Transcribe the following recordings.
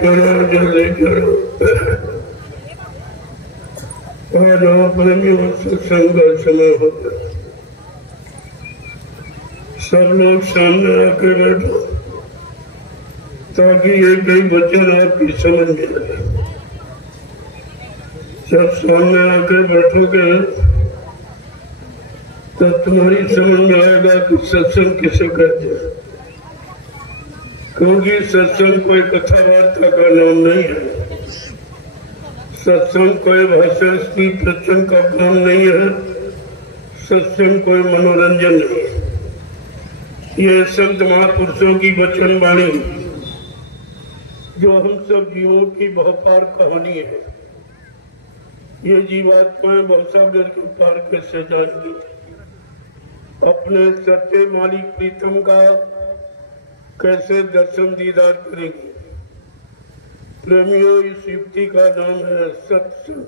करो जल्दी करो। आज प्रेमियों सत्संग का समय हो गया। सब लोग सामने आके बैठो ताकि ये कई वचन आपकी समझ में आए। जब सामने आके बैठोगे तो तुम्हारी समझ में आएगा कि सत्संग किसे कहते हैं, क्योंकि सत्संग कोई कथा वार्ता का नाम नहीं है। सत्संग कोई भाषण की प्रवचन का काम नहीं है। सत्संग कोई मनोरंजन नहीं है। ये संत महापुरुषों की वचन वाणी जो हम सब जीवों की बहुपार कहानी है। ये जीवात्माएं बहुसागर के पार कैसे जाएंगी, अपने सच्चे मालिक प्रीतम का कैसे दर्शन दीदार करेंगी। प्रेमियों, इस युक्ति का नाम है सत्संग।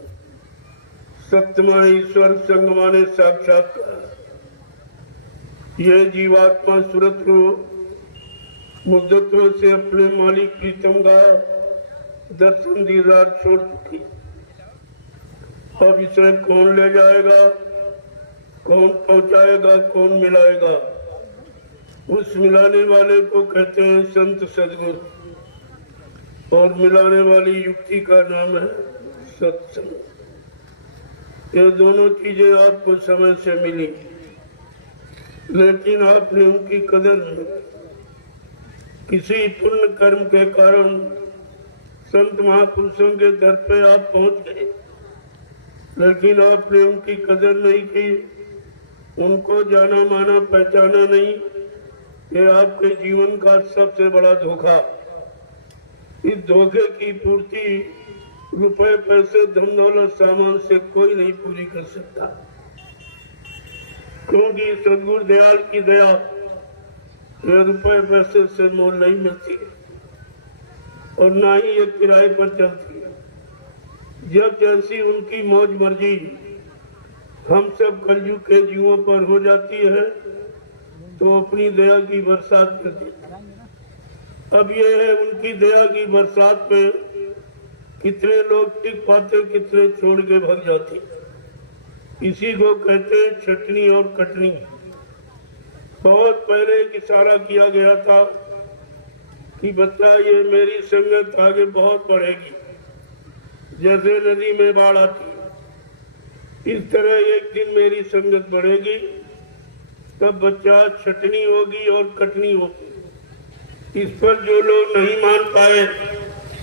सत्यमा ईश्वर संग माने साक्षात्कार। ये जीवात्मा सूरत मुद्दतों से अपने मालिक प्रीतम का दर्शन दीदार छोड़ चुकी। अब इसे कौन ले जाएगा, कौन पहुंचाएगा, कौन मिलाएगा? उस मिलाने वाले को कहते हैं संत सदगुरु, और मिलाने वाली युक्ति का नाम है सत्संग। ये दोनों चीजें आपको समय से मिली, लेकिन आपने उनकी कदर नहीं। किसी पुण्य कर्म के कारण संत महापुरुषों के दर पे आप पहुंच गए, लेकिन आपने उनकी कदर नहीं की, उनको जाना माना पहचाना नहीं। ये आपके जीवन का सबसे बड़ा धोखा। इस धोखे की पूर्ति रुपए पैसे धन दौलत सामान से कोई नहीं पूरी कर सकता, क्योंकि सदगुरु दयाल की दया ये रुपए पैसे से मोल नहीं मिलती है, और ना ही ये किराए पर चलती है। जब जैसी उनकी मौज मर्जी हम सब कलयुग के जीवों पर हो जाती है तो अपनी दया की बरसात कर देते। अब ये है उनकी दया की बरसात में कितने लोग टिक पाते, कितने छोड़ के भाग जाते। इसी को कहते हैं छटनी और कटनी। बहुत पहले एक इशारा किया गया था कि बच्चा ये मेरी संगत आगे बहुत बढ़ेगी, जैसे नदी में बाढ़ आती है, इस तरह एक दिन मेरी संगत बढ़ेगी, तब बच्चा छटनी होगी और कटनी होगी। इस पर जो लोग नहीं मान पाए,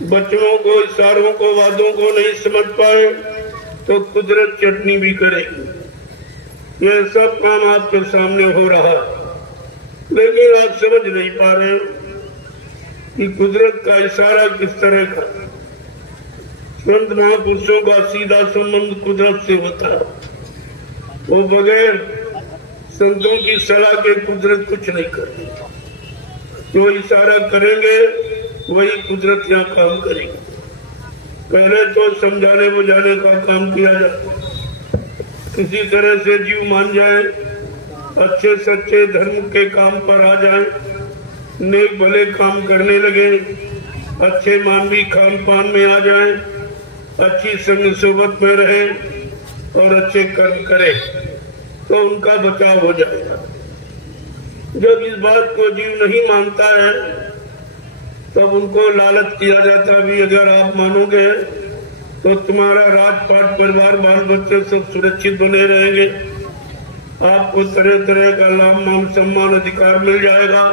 बच्चों को, इशारों को, वादों को नहीं समझ पाए, तो कुदरत चटनी भी करेगी। ये सब काम आपके सामने हो रहा है, लेकिन आप समझ नहीं पा रहे कि कुदरत का इशारा किस तरह का। संत महापुरुषों का सीधा संबंध कुदरत से होता है। वो बगैर संतों की सलाह के कुदरत कुछ नहीं करती। जो इशारा करेंगे वही कुदरत यहाँ काम करेगी। पहले तो समझाने बुझाने का काम किया जाए, किसी तरह से जीव मान जाए, अच्छे सच्चे धर्म के काम पर आ जाए, नेक भले काम करने लगे, अच्छे मानवीय खान पान में आ जाए, अच्छी संग सोबत में रहे और अच्छे कर्म करे, तो उनका बचाव हो जाएगा। जब इस बात को जीव नहीं मानता है, तब उनको लालच किया जाता भी, अगर आप मानोगे तो तुम्हारा राजपाट परिवार बाल बच्चे सब सुरक्षित बने रहेंगे, आपको तरह तरह का लाभ मान सम्मान अधिकार मिल जाएगा।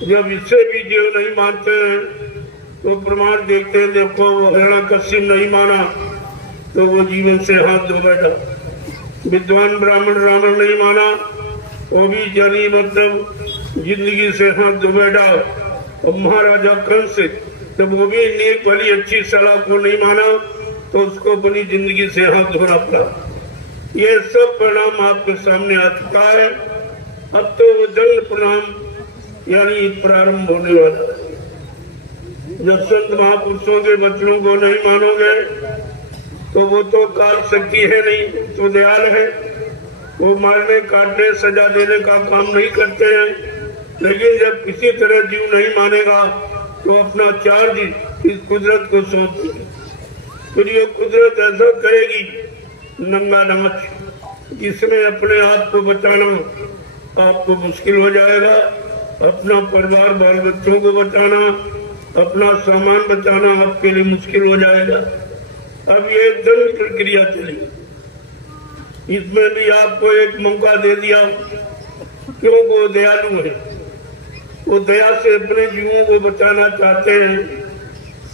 जब इससे भी जीव नहीं मानते हैं तो प्रमाण देखते हैं। देखो वो हिरण्यकश्यप नहीं माना तो वो जीवन से हाथ धो बैठा। विद्वान ब्राह्मण रावण नहीं माना, वो भी जानी मतलब जिंदगी से हाथ धो बैठा। और महाराजा कंस जब वो भी नेक भली अच्छी सलाह को नहीं माना तो उसको अपनी जिंदगी से हाथ धोना पड़ा। ये सब परिणाम आपके सामने आ चुका है। अब तो वो दंड परिणाम यानी प्रारंभ होने वाला है। जब संत महापुरुषों के वचनों को नहीं मानोगे तो वो तो काल शक्ति है नहीं, तो दयाल है। वो मारने काटने सजा देने का काम नहीं करते हैं। लेकिन जब किसी तरह जीव नहीं मानेगा तो अपना चार्ज इस कुदरत को सौंप दी। फिर ये कुदरत ऐसा करेगी नंगा नाच, जिसमें अपने आप को बचाना आपको मुश्किल हो जाएगा, अपना परिवार बाल बच्चों को बचाना, अपना सामान बचाना आपके लिए मुश्किल हो जाएगा। अब ये दंड प्रक्रिया चली, इसमें भी आपको एक मौका दे दिया, क्यों वो दयालु है, वो दया से अपने जीवों को बचाना चाहते हैं,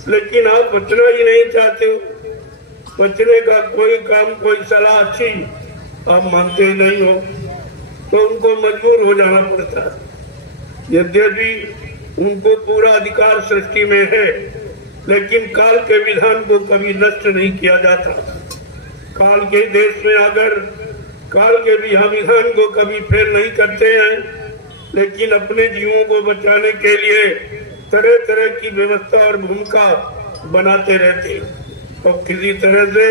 लेकिन आप बचना ही नहीं चाहते हो। बचने का कोई काम, कोई सलाह अच्छी आप मानते ही नहीं हो, तो उनको मजबूर हो जाना पड़ता है। यद्यपि उनको पूरा अधिकार सृष्टि में है, लेकिन काल के विधान को कभी नष्ट नहीं किया जाता। काल के देश में अगर काल के विधान को कभी फेल नहीं करते हैं, लेकिन अपने जीवों को बचाने के लिए तरह तरह की व्यवस्था और भूमिका बनाते रहते हैं और किसी तरह से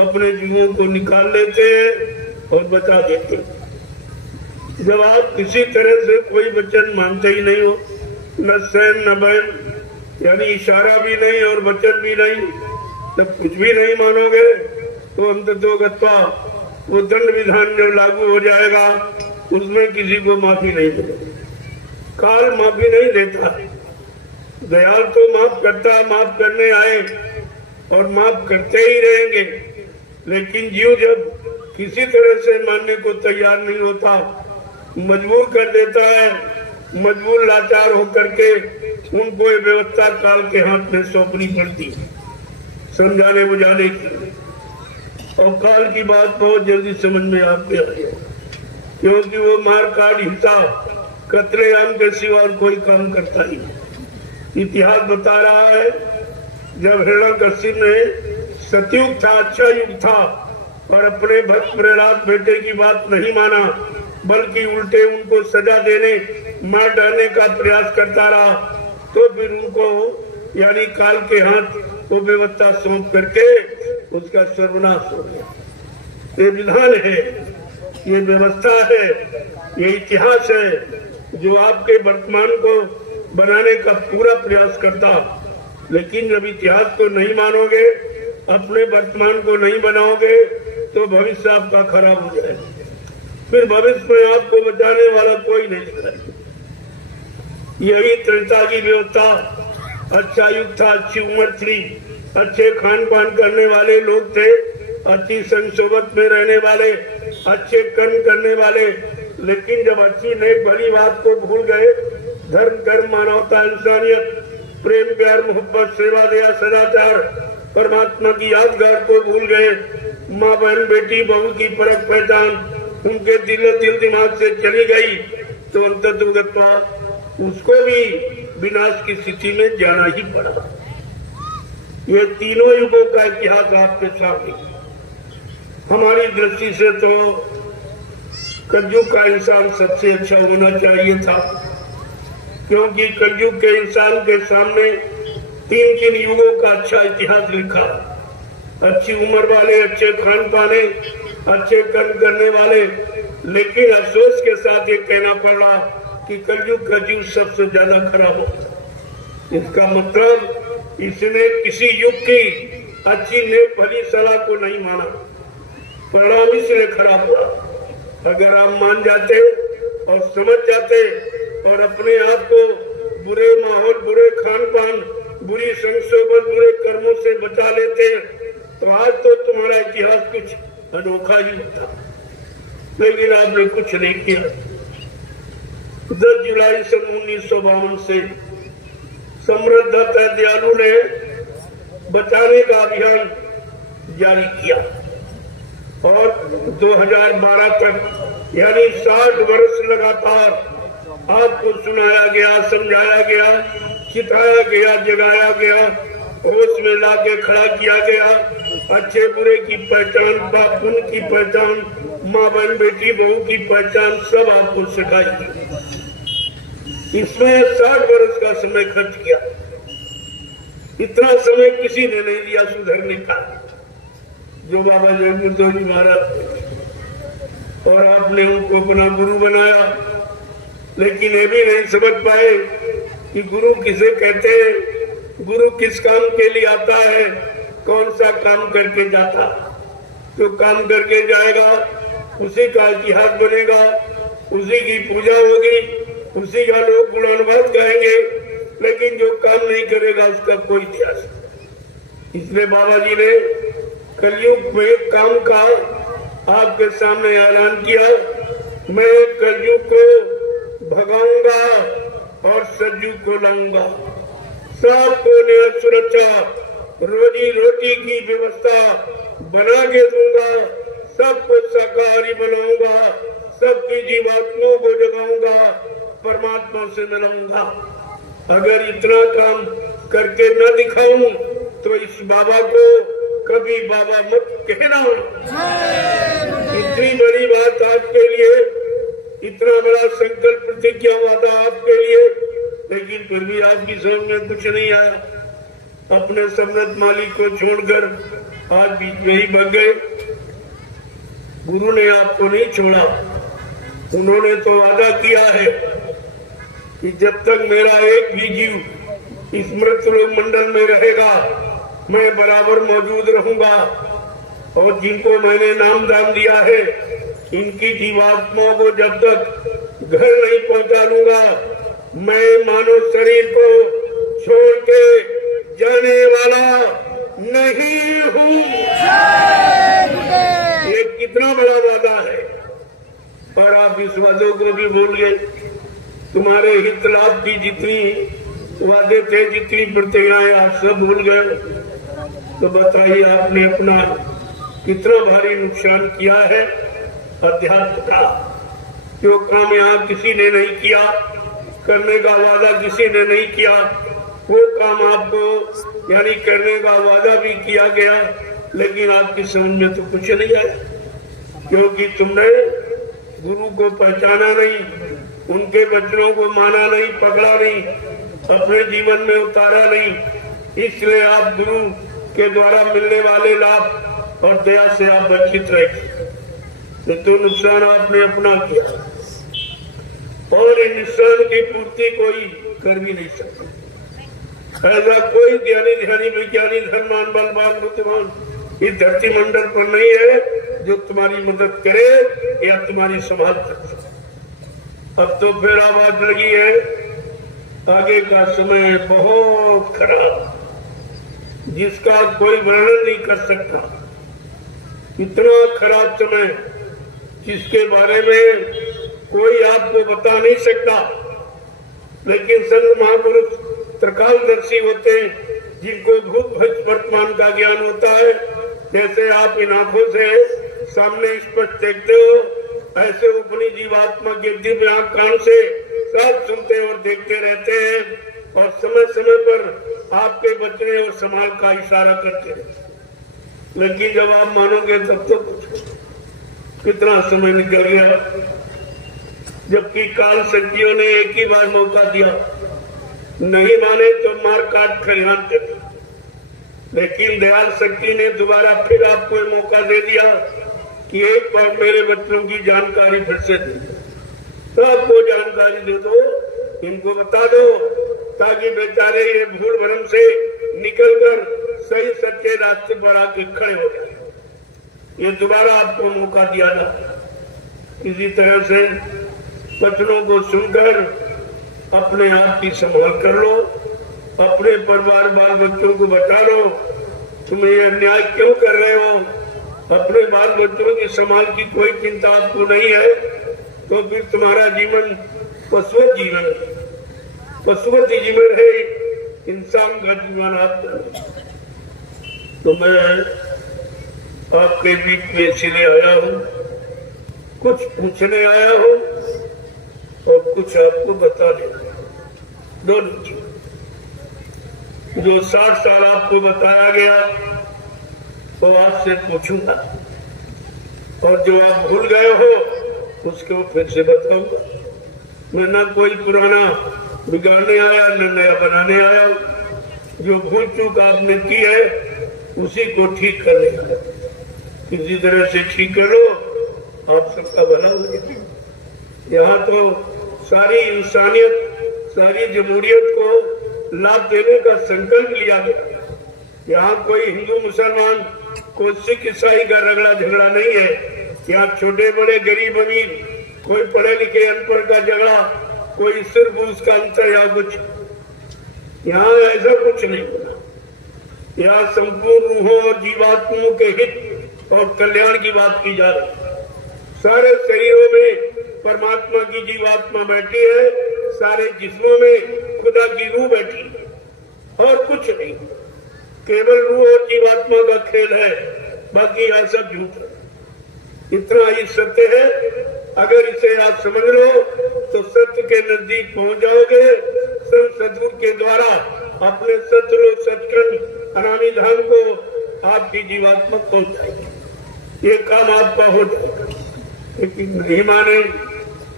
अपने जीवों को निकाल लेते हैं और बचा देते हैं। जब आप किसी तरह से कोई वचन मानते ही नहीं हो, न सैन न बैन, यानी इशारा भी नहीं और वचन भी नहीं, जब कुछ भी नहीं मानोगे तो अंततोगत्वा वो दंड विधान जब लागू हो जाएगा उसमें किसी को माफी नहीं मिलेगी। काल माफी नहीं देता, दयाल तो माफ करता है, माफ करने आए और माफ करते ही रहेंगे, लेकिन जीव जब किसी तरह से मानने को तैयार नहीं होता, मजबूर कर देता है, मजबूर लाचार होकर के उनको ये व्यवस्था काल के हाथ में सौंपनी पड़ती समझाने बुझाने की। और काल की बात बहुत जल्दी समझ में आपके आई, क्योंकि वो मार काट हिसाब कतलेआम के सिवा और कोई काम करता नहीं। इतिहास बता रहा है, जब हिरण्यकशिप ने सतयुग था, अच्छा युग था, और अपने भक्त प्रहलाद बेटे की बात नहीं माना, बल्कि उल्टे उनको सजा देने, मार डालने का प्रयास करता रहा, तो फिर उनको यानी काल के हाथ वो व्यवस्था सौंप करके उसका सर्वनाश हो गया। ये विधान है, ये व्यवस्था है, ये इतिहास है जो आपके वर्तमान को बनाने का पूरा प्रयास करता। लेकिन जब इतिहास को नहीं मानोगे, अपने वर्तमान को नहीं बनाओगे, तो भविष्य आपका खराब हो जाएगा। फिर भविष्य में आपको बचाने वाला कोई नहीं दिखाएगा। यही त्रेता की व्यवस्था, अच्छा युग था, अच्छी उम्र थी, अच्छे खान पान करने वाले लोग थे, अच्छी संसोबत में रहने वाले, अच्छे कर्म करने वाले, लेकिन जब अच्छी नेक भली बात को भूल गए, धर्म कर्म मानवता इंसानियत प्रेम प्यार मोहब्बत सेवा दया सदाचार परमात्मा की यादगार को भूल गए, माँ बहन बेटी बहू की परख पहचान उनके दिल दिमाग से चली गई, तो अंततोगत्वा उसको भी विनाश की स्थिति में जाना ही पड़ा। ये तीनों युगों का इतिहास आपके सामने। हमारी दृष्टि से तो कलयुग का इंसान सबसे अच्छा होना चाहिए था, क्योंकि कलयुग के इंसान के सामने तीन युगों का अच्छा इतिहास लिखा। अच्छी उम्र वाले, अच्छे खान पाने, अच्छे कर्म करने वाले, लेकिन अफसोस के साथ ये कहना पड़ रहा कि कलयुग का जीव सबसे ज्यादा खराब होता। इसका मतलब इसने किसी युग की अच्छी नेक भली सलाह को नहीं माना, परिणाम इसलिए खराब हुआ। अगर आप मान जाते और समझ जाते और अपने आप को बुरे माहौल, बुरे खान पान, बुरी संशोधन, बुरे कर्मों से बचा लेते, तो आज तो तुम्हारा इतिहास कुछ अनोखा ही होता। लेकिन आपने कुछ नहीं किया। 10 जुलाई सन 1952 से समृद्ध दयालु ने बचाने का अभियान जारी किया और 2012 तक यानी 60 वर्ष लगातार आपको सुनाया गया, समझाया गया, चिताया गया, जगाया गया, होश में लाके खड़ा किया गया। अच्छे बुरे की पहचान, पाप पुण्य की पहचान, माँ बहन बेटी बहू की पहचान सब आपको सिखाई। इसमें 60 वर्ष का समय खर्च किया। इतना समय किसी ने नहीं दिया सुधरने का, जो बाबा जगदीश जी महाराज, और आपने उनको अपना गुरु बनाया। लेकिन ये भी नहीं समझ पाए कि गुरु किसे कहते हैं, गुरु किस काम के लिए आता है, कौन सा काम करके जाता। जो काम करके जाएगा उसी का इतिहास बनेगा, उसी की पूजा होगी, उसी का लोग गुणानुवाद कहेंगे, लेकिन जो काम नहीं करेगा उसका कोई इतिहास नहीं। इसलिए बाबा जी ने कलयुग में काम का आपके सामने ऐलान किया, मैं कलयुग को भगाऊंगा और सतयुग को लाऊंगा। सबको सुरक्षा, रोजी रोटी की व्यवस्था बना के दूंगा, सबको शाकाहारी बनाऊंगा, सबकी जीवात्माओं को जगाऊंगा, परमात्मा से मिलाऊंगा। अगर इतना काम करके न दिखाऊं तो इस बाबा को कभी बाबा मत कहना। इतनी बड़ी बात आपके लिए, इतना बड़ा संकल्प प्रतिज्ञा वादा आपके लिए, लेकिन फिर भी आपकी समझ में कुछ नहीं आया। अपने सम्राट मालिक को छोड़कर आज बीच में ही भाग गए। गुरु ने आपको नहीं छोड़ा, उन्होंने तो वादा किया है कि जब तक मेरा एक भी जीव इस मृत मंडल में रहेगा मैं बराबर मौजूद रहूंगा, और जिनको मैंने नाम दान दिया है इनकी जीवात्माओं को जब तक घर नहीं पहुंचा लूंगा, मैं मानव शरीर को छोड़ के जाने वाला नहीं हूँ। ये कितना बड़ा वादा है, और आप इस वादों को भी भूल गए। तुम्हारे हित लाभ की जितनी वादे थे, जितनी प्रतिज्ञाएं, आप सब भूल गए। तो बताइए आपने अपना कितना भारी नुकसान किया है अध्यात्म का। जो काम यहाँ किसी ने नहीं किया, करने का वादा किसी ने नहीं किया, वो काम आपको यानी करने का वादा भी किया गया, लेकिन आपकी समझ में तो कुछ नहीं आया, क्योंकि तुमने गुरु को पहचाना नहीं, उनके वचनों को माना नहीं, पकड़ा नहीं, अपने जीवन में उतारा नहीं। इसलिए आप गुरु के द्वारा मिलने वाले लाभ और दया से आप वंचित रहे। तो नुकसान आपने अपना किया, और इन नुकसान की पूर्ति कोई कर भी नहीं सकता। ऐसा कोई ज्ञानी ध्यानी विज्ञानी धनवान बलवान बुद्धिमान इस धरती मंडल पर नहीं है जो तुम्हारी मदद करे या तुम्हारी संभाल करे। अब तो फिर आवाज लगी है, आगे का समय बहुत खराब, जिसका कोई वर्णन नहीं कर सकता। इतना खराब समय जिसके बारे में कोई आपको बता नहीं सकता, लेकिन संत महापुरुष त्रिकालदर्शी होते हैं, जिनको भूत वर्तमान का ज्ञान होता है। जैसे आप इन आंखों से सामने स्पष्ट देखते हो, ऐसे अपनी जीवात्मा के दिव्य आंख कान से सब सुनते और देखते रहते हैं, और समय समय पर आपके बचने और संभाल का इशारा करते हैं। लेकिन जब आप मानोगे तब तो कितना समय निकल गया, जबकि काल शक्तियों ने एक ही बार मौका दिया, नहीं माने तो मार काट खलिहान कर दिया। लेकिन दयाल शक्ति ने दोबारा फिर आपको मौका दे दिया कि एक बार मेरे बच्चों की जानकारी फिर से दे, सबको जानकारी दे दो, इनको बता दो, ताकि बेचारे ये भूल भरम से निकलकर सही सच्चे रास्ते पर आके खड़े हो जाए। ये दोबारा आपको मौका दिया ना। इसी तरह से बच्चों को सुनकर अपने आप की संभाल कर लो, अपने परिवार बाल बच्चों को बचा लो। तुम ये अन्याय क्यों कर रहे हो? अपने बाल बच्चों की संभाल की कोई चिंता आपको नहीं है, तो फिर तुम्हारा जीवन पशुवत जीवन है, पशुवत जीवन है, इंसान का जीवन आपका। तो मैं आपके बीच में इसलिए आया हूँ, कुछ पूछने आया हूँ और कुछ आपको बताने आया हूँ। दोनों चीज, जो 60 साल आपको बताया गया वो आपसे पूछूंगा, और जो आप भूल गए हो उसको फिर से बताऊंगा। मैं न कोई पुराना बिगाड़ने आया न नया बनाने आया। जो भूल चूक आपने की है उसी को ठीक करने का, किसी तरह से ठीक करो, आप सबका भला हो जाए। यहाँ तो सारी इंसानियत, सारी जमहूरियत को लाभ देने का संकल्प लिया गया। यहाँ कोई हिंदू मुसलमान, कोई सिख ईसाई का रगड़ा झगड़ा नहीं है। यहाँ छोटे बड़े गरीब अमीर, कोई पढ़े लिखे अनपढ़ का झगड़ा, कोई सिर्फ उसका अंतर या कुछ, यहाँ ऐसा कुछ नहीं होना। यहाँ संपूर्ण रूहों और जीवात्माओं के हित और कल्याण की बात की जा रही है। सारे शरीरों में परमात्मा की जीवात्मा बैठी है, सारे जिस्मों में खुदा की रूह बैठी है और कुछ नहीं। केवल रूह और जीवात्मा का खेल है, बाकी यह सब झूठ है। इतना ही सत्य है। अगर इसे आप समझ लो तो सत्य के नजदीक पहुंच जाओगे। संत सद्गुरु के द्वारा अपने सतलोक सचखंड अनामी धाम को आपकी जीवात्मा पहुंच जाएगी। ये काम आपका हो जाएगा। लेकिन नहीं माने,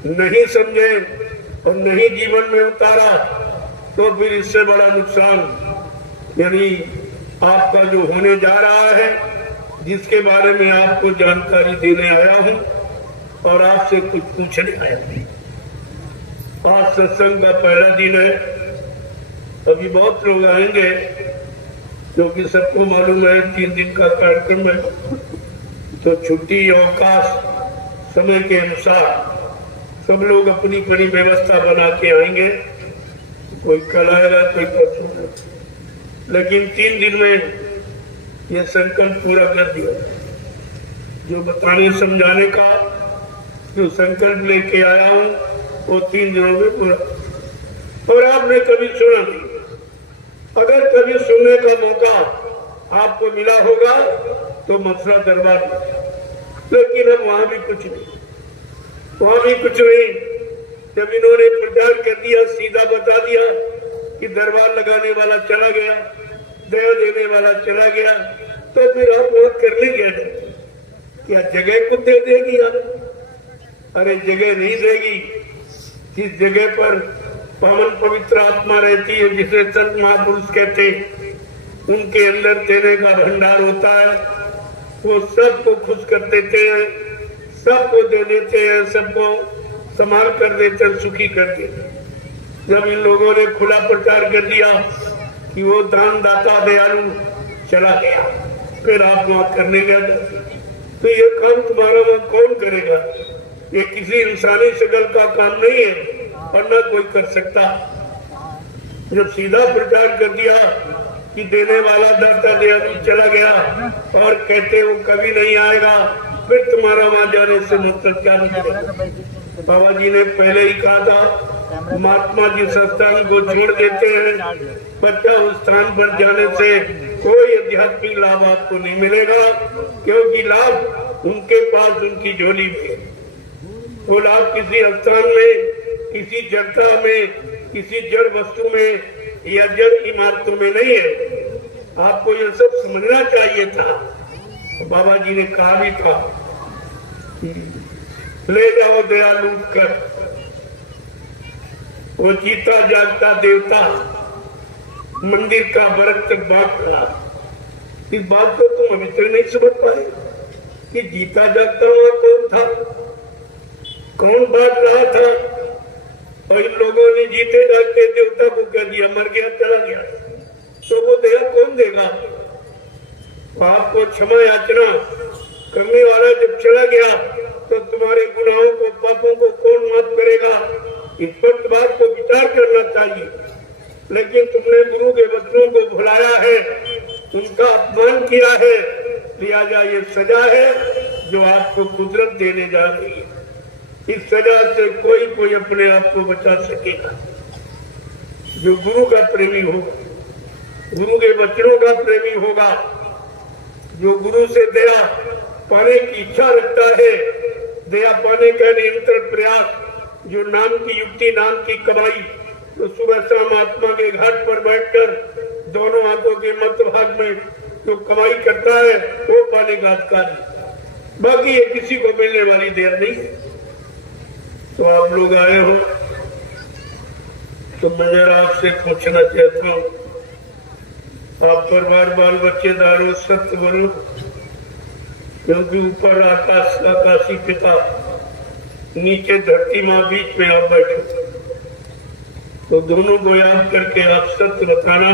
नहीं समझे और नहीं जीवन में उतारा तो फिर इससे बड़ा नुकसान यानी आपका जो होने जा रहा है, जिसके बारे में आपको जानकारी देने आया हूं और आपसे कुछ पूछने आया हूं। आज सत्संग का पहला दिन है। अभी बहुत लोग आएंगे क्योंकि सबको मालूम है 3 दिन का कार्यक्रम है, तो छुट्टी अवकाश समय के अनुसार सब लोग अपनी बड़ी व्यवस्था बना के आएंगे। कोई कल आएगा, कोई परसों, लेकिन 3 दिन में यह संकल्प पूरा कर दिया। जो बताने समझाने का जो संकल्प लेके आया हूं वो 3 दिनों में पूरा। और आपने कभी सुना नहीं। अगर कभी सुनने का मौका आपको मिला होगा तो मथुरा दरबार में, लेकिन अब वहां भी कुछ नहीं, वहां भी कुछ नहीं। जब इन्होंने प्रचार कर दिया, सीधा बता दिया कि दरबार लगाने वाला चला गया, दया देने वाला चला गया, तो फिर आप वहां करने गया क्या जगह को दे देगी यार? अरे जगह नहीं देगी। जिस जगह पर पावन पवित्र आत्मा रहती है, जिसे संत महापुरुष कहते, उनके अंदर देने का भंडार होता है। वो सबको खुश कर देते हैं, सबको दे देते हैं, सबको संभाल कर देते हैं, सुखी कर देते हैं। जब इन लोगों ने खुला प्रचार कर दिया कि वो दान दाता दयालु चला गया, फिर आप वहां करने गए, तो ये काम तुम्हारा वहां कौन करेगा? ये किसी इंसानी शक्ल का काम नहीं है और न कोई कर सकता। जब सीधा प्रचार कर दिया कि देने वाला दाता दयालु चला गया और कहते वो कभी नहीं आएगा, फिर तुम्हारा वहां जाने से मतलब क्या निकलेगा? बाबा जी ने पहले ही कहा था, महात्मा जिस स्थान को छोड़ देते हैं, बच्चा उस स्थान पर जाने से कोई आध्यात्मिक लाभ आपको नहीं मिलेगा, क्योंकि लाभ उनके पास उनकी झोली में। वो लाभ किसी स्थान में, किसी जड़ता में, किसी जड़ वस्तु में या जड़ इमारतों में नहीं है। आपको ये सब समझना चाहिए था। बाबा जी ने कहा भी था, ले जाओ दया लूट कर, वो जीता जागता देवता मंदिर का बरक तक बांट रहा। इस बात को तुम अभी तक नहीं समझ पाए कि जीता जागता हुआ कौन था, कौन बांट रहा था। और इन लोगों ने जीते जागते देवता को कह दिया, मर गया चला गया, तो वो दया कौन देगा? आपको क्षमा याचना करने वाला जब चला गया तो तुम्हारे गुनाहों को, पापों को कौन माफ करेगा? इस पर बात को विचार करना चाहिए। लेकिन तुमने गुरु के वचनों को भुलाया है, उनका अपमान किया है, लिहाजा ये सजा है जो आपको कुदरत देने जा रही है। इस सजा से कोई अपने आप को बचा सकेगा। जो गुरु का प्रेमी होगा, गुरु के वचनों का प्रेमी होगा, जो गुरु से दया पाने की इच्छा रखता है, दया पाने का निरंतर प्रयास, जो नाम की युक्ति, नाम की कमाई, तो सुबह शाम आत्मा के घाट पर बैठकर दोनों हाथों के मध्य भाग में जो कमाई करता है वो पाने का अधिकारी। बाकी ये किसी को मिलने वाली देर नहीं है। तो आप लोग आए हो तो मैं जरा आपसे पूछना चाहता हूँ, आप परिवार बाल बच्चेदारों सत्य बोलो, क्योंकि ऊपर आकाश आकाशी पिता, नीचे धरती माँ, बीच में आप बैठे। तो दोनों को याद करके आप सत्य बताना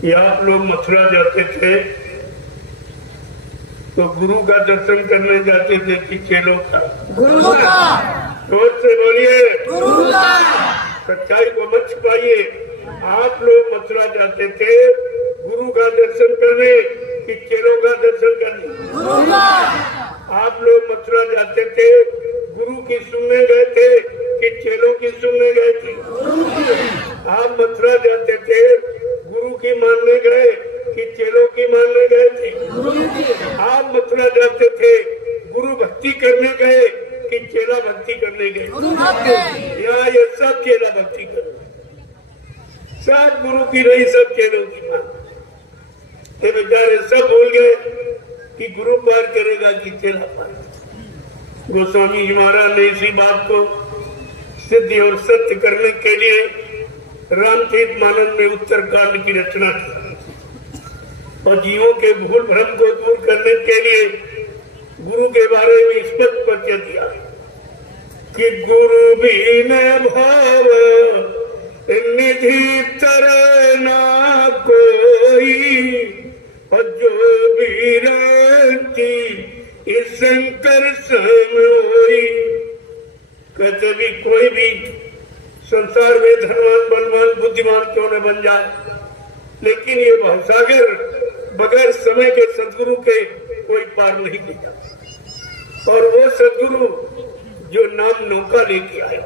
कि आप लोग मथुरा जाते थे तो गुरु का दर्शन करने जाते थे कि चेलों का? गुरु का। जोर से बोलिए, गुरु का। सच्चाई को मत छुपाइए। आप लोग मथुरा जाते थे गुरु का दर्शन करने कि चेलों का दर्शन करने? गुरु का। आप लोग मथुरा जाते थे गुरु की सुनने गए थे कि चेलों की सुनने गए थे? आप मथुरा जाते थे गुरु की मानने गए कि चेलों की मानने गए थे? आप मथुरा जाते थे गुरु भक्ति करने गए कि चेला भक्ति करने गए? यहाँ ये सब चेला भक्ति कर, सब गुरु की नहीं, सब चेलों की मान। ये बेचारे सब भूल गए कि गुरु पार करेगा कि चेला पार। गोस्वामी जी महाराज ने इसी बात को सिद्ध और सत्य करने के लिए रामचरित मानस में उत्तरकांड की रचना की और जीवों के भूल भ्रम को दूर करने के लिए गुरु के बारे में स्पष्ट परिचय दिया कि गुरु भी न भाव निधि तरह ना कोई और जो भी रहती इस शंकर समोई। कहते भी कोई भी संसार में धनवान बलवान बुद्धिमान क्यों न बन जाए, लेकिन ये भवसागर बगैर समय के सदगुरु के कोई पार नहीं किया। और वो सदगुरु जो नाम नौका लेके आया,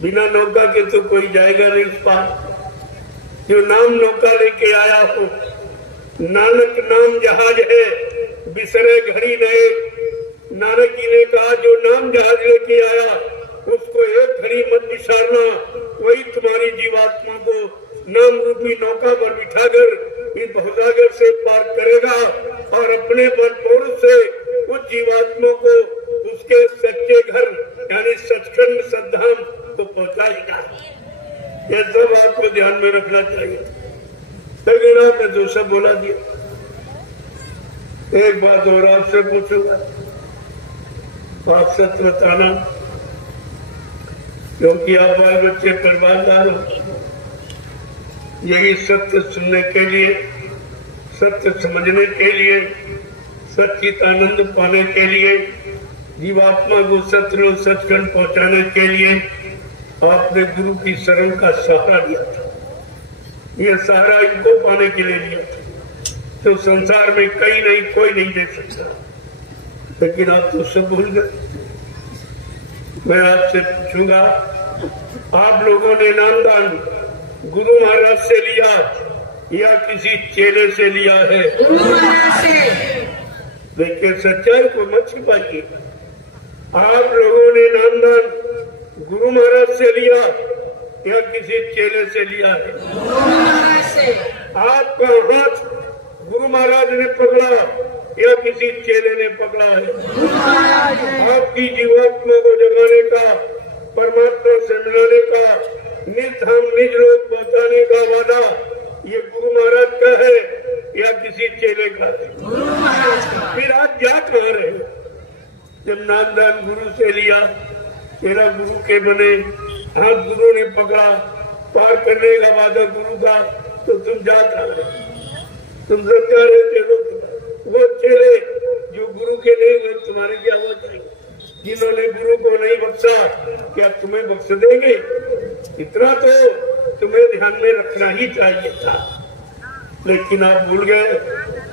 बिना नौका के तो कोई जाएगा नहीं उस पार। जो नाम नौका लेके आया हो, नानक नाम जहाज है बिसरे घड़ी नए। नानक जी ने कहा जो नाम जहाज लेके आया उसको एक घड़ी मत बिसारना, वही तुम्हारी जीवात्मा को नाम रूपी नौका पर बिठाकर इस भवसागर से पार करेगा और अपने बल पौरुष से उस जीवात्मा को उसके सच्चे घर यानी सचखंड सद्धाम को पहुंचाएगा। यह सब आपको ध्यान में रखना चाहिए। लेकिन आपने जो सब बोला दिया। एक बात और आपसे पूछूंगा, आप सत्य बताना, क्योंकि आप बाल बच्चे परिवारदार हो। यही सत्य सुनने के लिए, सत्य समझने के लिए, सच्चित आनंद पाने के लिए, जीवात्मा को सत्य सचखंड पहुंचाने के लिए आपने गुरु की शरण का सहारा लिया था। यह सहारा इनको पाने के लिए लिया था तो संसार में कहीं नहीं कोई नहीं दे सकता। लेकिन आप तो सब भूल गए। मैं आपसे पूछूंगा, आप लोगों ने नामदान गुरु महाराज से लिया या किसी चेले से लिया है? देखिए, सच्चाई को मत छिपाइए। आप लोगों ने नामदान गुरु महाराज से लिया या किसी चेले से लिया है? आपका हाथ गुरु महाराज ने पकड़ा या किसी चेले ने पकड़ा है? आपकी जीवात्मा को जगाने का, परमात्मा से मिलाने का, निज धाम निज लोक पहुंचाने का वादा ये गुरु महाराज का है या किसी चेले का है? फिर आप जा कहाँ रहे? जब नामदान गुरु से लिया, तेरा गुरु के बने, हाथ गुरु ने पकड़ा, पार करने का वादा गुरु का, तो तुम जा कहाँ रहे? तुम सब कह रहे चेलों, वो चेले जो गुरु के नहीं, तुम्हारे क्या हो जाएंगे? जिन्होंने गुरु को नहीं बख्शा, क्या तुम्हें बख्श देंगे? इतना तो तुम्हें ध्यान में रखना ही चाहिए था। लेकिन आप भूल गए।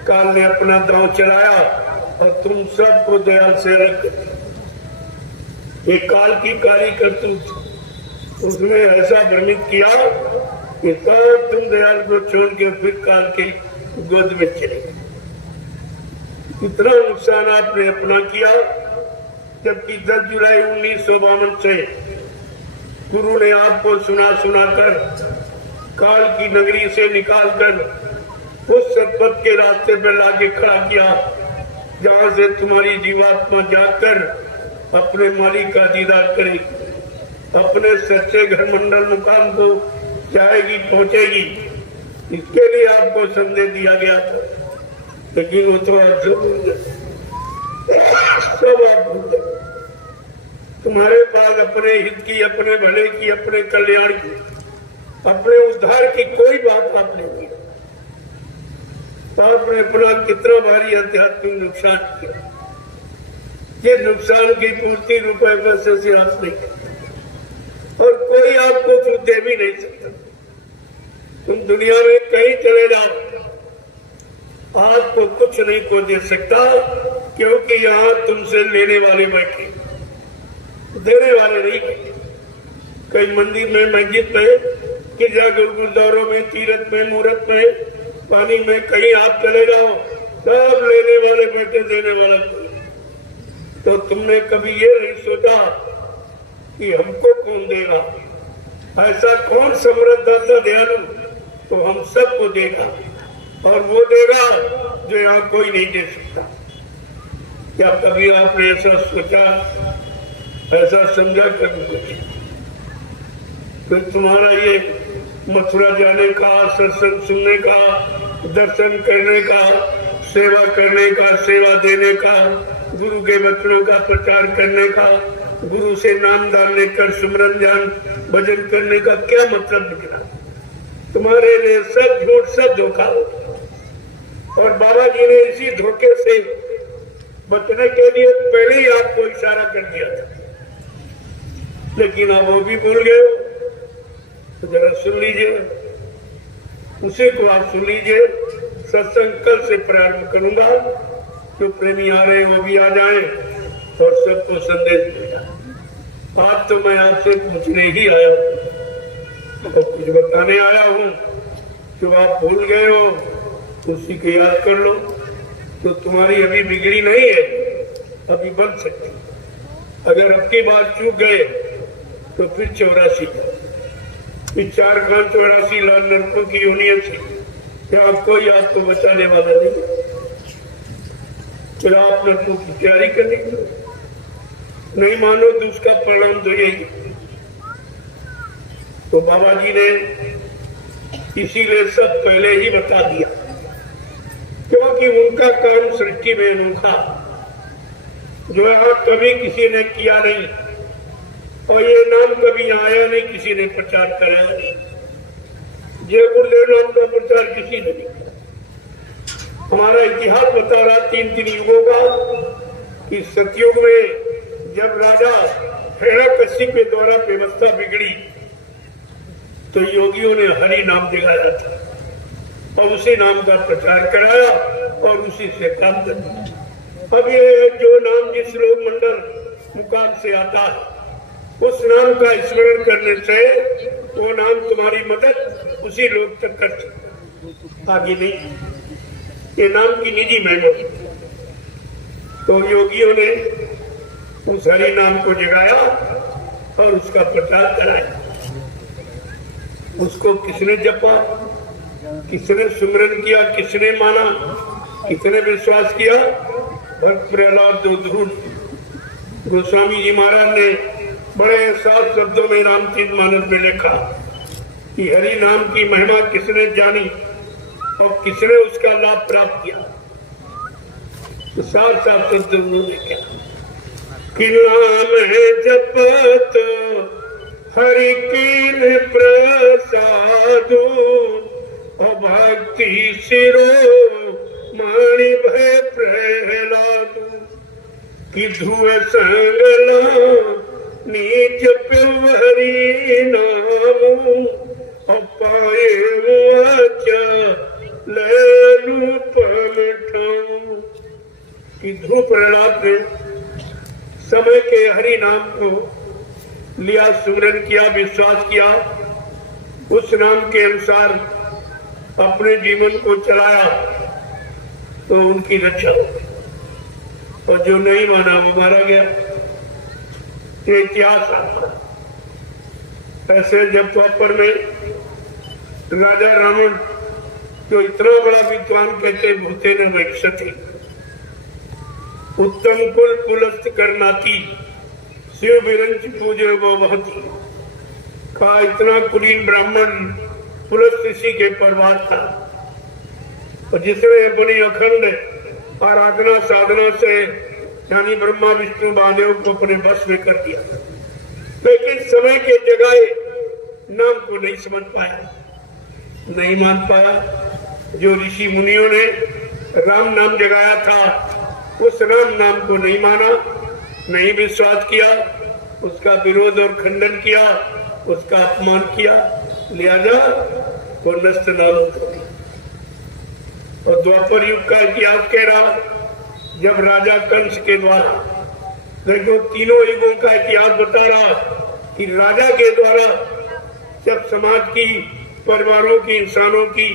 काल ने अपना दांव चलाया और तुम सबको दयाल से अलग कर दिया। ये काल की काली करतूत, उसने ऐसा भ्रमित किया कि तब तुम दयाल को छोड़ के फिर काल के गोद में चले। इतना नुकसान आपने अपना किया। जबकि 10 जुलाई 1952 से गुरु ने आपको सुना कर काल की नगरी से निकालकर उस सतपथ के रास्ते पर लाके खड़ा किया, जहाँ से तुम्हारी जीवात्मा जाकर अपने मालिक का दीदार करेगी, अपने सच्चे घर मंडल मुकाम को जाएगी, पहुंचेगी। इसके लिए आपको संदेश दिया गया था। लेकिन वो तो आप सब भूल गए। तुम्हारे पास अपने हित की, अपने भले की, अपने कल्याण की, अपने उद्धार की कोई बात आप नहीं की। आपने अपना कितना भारी आध्यात्मिक नुकसान किया। ये नुकसान की पूर्ति रुपए पैसे से आप नहीं की, और कोई आपको कुछ दे भी नहीं सकता। तुम दुनिया में कहीं चले जाओ, आपको कुछ नहीं को दे सकता, क्योंकि यहाँ तुमसे लेने वाले बैठे, देने वाले नहीं। कई मंदिर में, मस्जिद में, गिरजा गुरुद्वारों में, तीर्थ में, मूर्त में, पानी में, कहीं आप चले जाओ, सब लेने वाले बैठे, देने वाला कोई। तो तुमने कभी ये नहीं सोचा कि हमको कौन देगा? ऐसा कौन समृद्धदाता दयालु? तो हम सबको देगा, और वो देगा जो यहाँ कोई नहीं दे सकता। क्या कभी आपने ऐसा सोचा, ऐसा समझा? कभी फिर तुम्हारा ये मथुरा जाने का, सत्संग सुनने का, दर्शन करने का, सेवा करने का, सेवा देने का, गुरु के वचनों का प्रचार करने का, गुरु से नाम दान लेकर सुमरन ध्यान भजन करने का क्या मतलब निकला? तुम्हारे लिए सब झूठ, सब धोखा हो। और बाबा जी ने इसी धोखे से बचने के लिए पहले ही आपको इशारा कर दिया था, लेकिन आप वो भी भूल गए। तो जरा सुन लीजिए, उसी को आप सुन लीजिए। सत्संग कल से प्रारंभ करूंगा, जो प्रेमी आ रहे वो भी आ जाएं और सबको संदेश देगा। आज तो मैं आपसे पूछने ही आया हूँ और कुछ बताने आया हूँ। जो आप भूल गए हो उसी को याद कर लो, तो तुम्हारी अभी बिगड़ी नहीं है, अभी बन सकती। अगर अब की बात चूक गए तो फिर 84 4 खान 84 लाल नरकों की यूनियन थी। क्या कोई आपको बचाने वाला नहीं? फिर आप नरकों की तैयारी करनी, नहीं मानो तो उसका परिणाम तो यही। तो बाबा जी ने इसीलिए सब पहले ही बता दिया, क्योंकि उनका काम सृष्टि में अनोखा, जो यहाँ कभी किसी ने किया नहीं, और ये नाम कभी आया नहीं, किसी ने प्रचार कराया नहीं। जय गुरुदेव नाम का प्रचार किसी ने नहीं। हमारा इतिहास बता रहा 3 युगों का, कि सतयुग में जब राजा हिरण्यकशिप के द्वारा व्यवस्था बिगड़ी, तो योगियों ने हरि नाम दिखाया था और उसी नाम का प्रचार कराया और उसी से काम कर। अब ये जो नाम जिस लोक मंडल मुकाम से आता है, उस नाम का स्मरण करने से वो नाम तुम्हारी मदद उसी लोग तक कर सकता, आगे नहीं। ये नाम की निजी मेहनत। तो योगियों ने उस हरि नाम को जगाया और उसका प्रचार कराया। उसको किसने जपा, किसने सुमरन किया, किसने माना, किसने विश्वास किया? भक्त प्रहलाद गोस्वामी जी महाराज ने बड़े साफ शब्दों में रामचरितमानस में लिखा कि हरि नाम की महिमा किसने जानी और किसने उसका लाभ प्राप्त किया। तो साफ शब्द उन्होंने क्या कि नाम है जपत हरि कीन प्रसादो और भक्ति सिरो माणि भय प्रहलादो कि ध्रुव संगला नीच हरि नाम अपाए लू पलठाऊ। कि ध्रुव प्रहलाद ने समय के हरि नाम को लिया, सुमरन किया, विश्वास किया, उस नाम के अनुसार अपने जीवन को चलाया, तो उनकी रक्षा हो। और जो नहीं माना वो मारा गया। ये इतिहास आता। ऐसे जब द्वापर में राजा रावण, जो इतना बड़ा विद्वान कहते भूते न वैक्षति, उत्तम कुल पुलस्त करनाती, शिव विरंच पूजे वो महती, का इतना कुलीन ब्राह्मण पुलस्त ऋषि के परिवार था, और जिसने अपनी अखंड आराधना साधना से यानी ब्रह्मा विष्णु महादेव को अपने बस में कर दिया, लेकिन समय के जगाए नाम को नहीं समझ पाया, नहीं मान पाया। जो ऋषि मुनियों ने राम नाम जगाया था, उस राम नाम को नहीं माना, नहीं विश्वास किया, उसका विरोध और खंडन किया, उसका अपमान किया, लिहाजा वो नष्ट नाम हो गया। और द्वापर युग का इतिहास कह रहा, जब राजा कंस के द्वारा, देखो तीनों युगों का इतिहास बता रहा कि राजा के द्वारा जब समाज की, परिवारों की, इंसानों की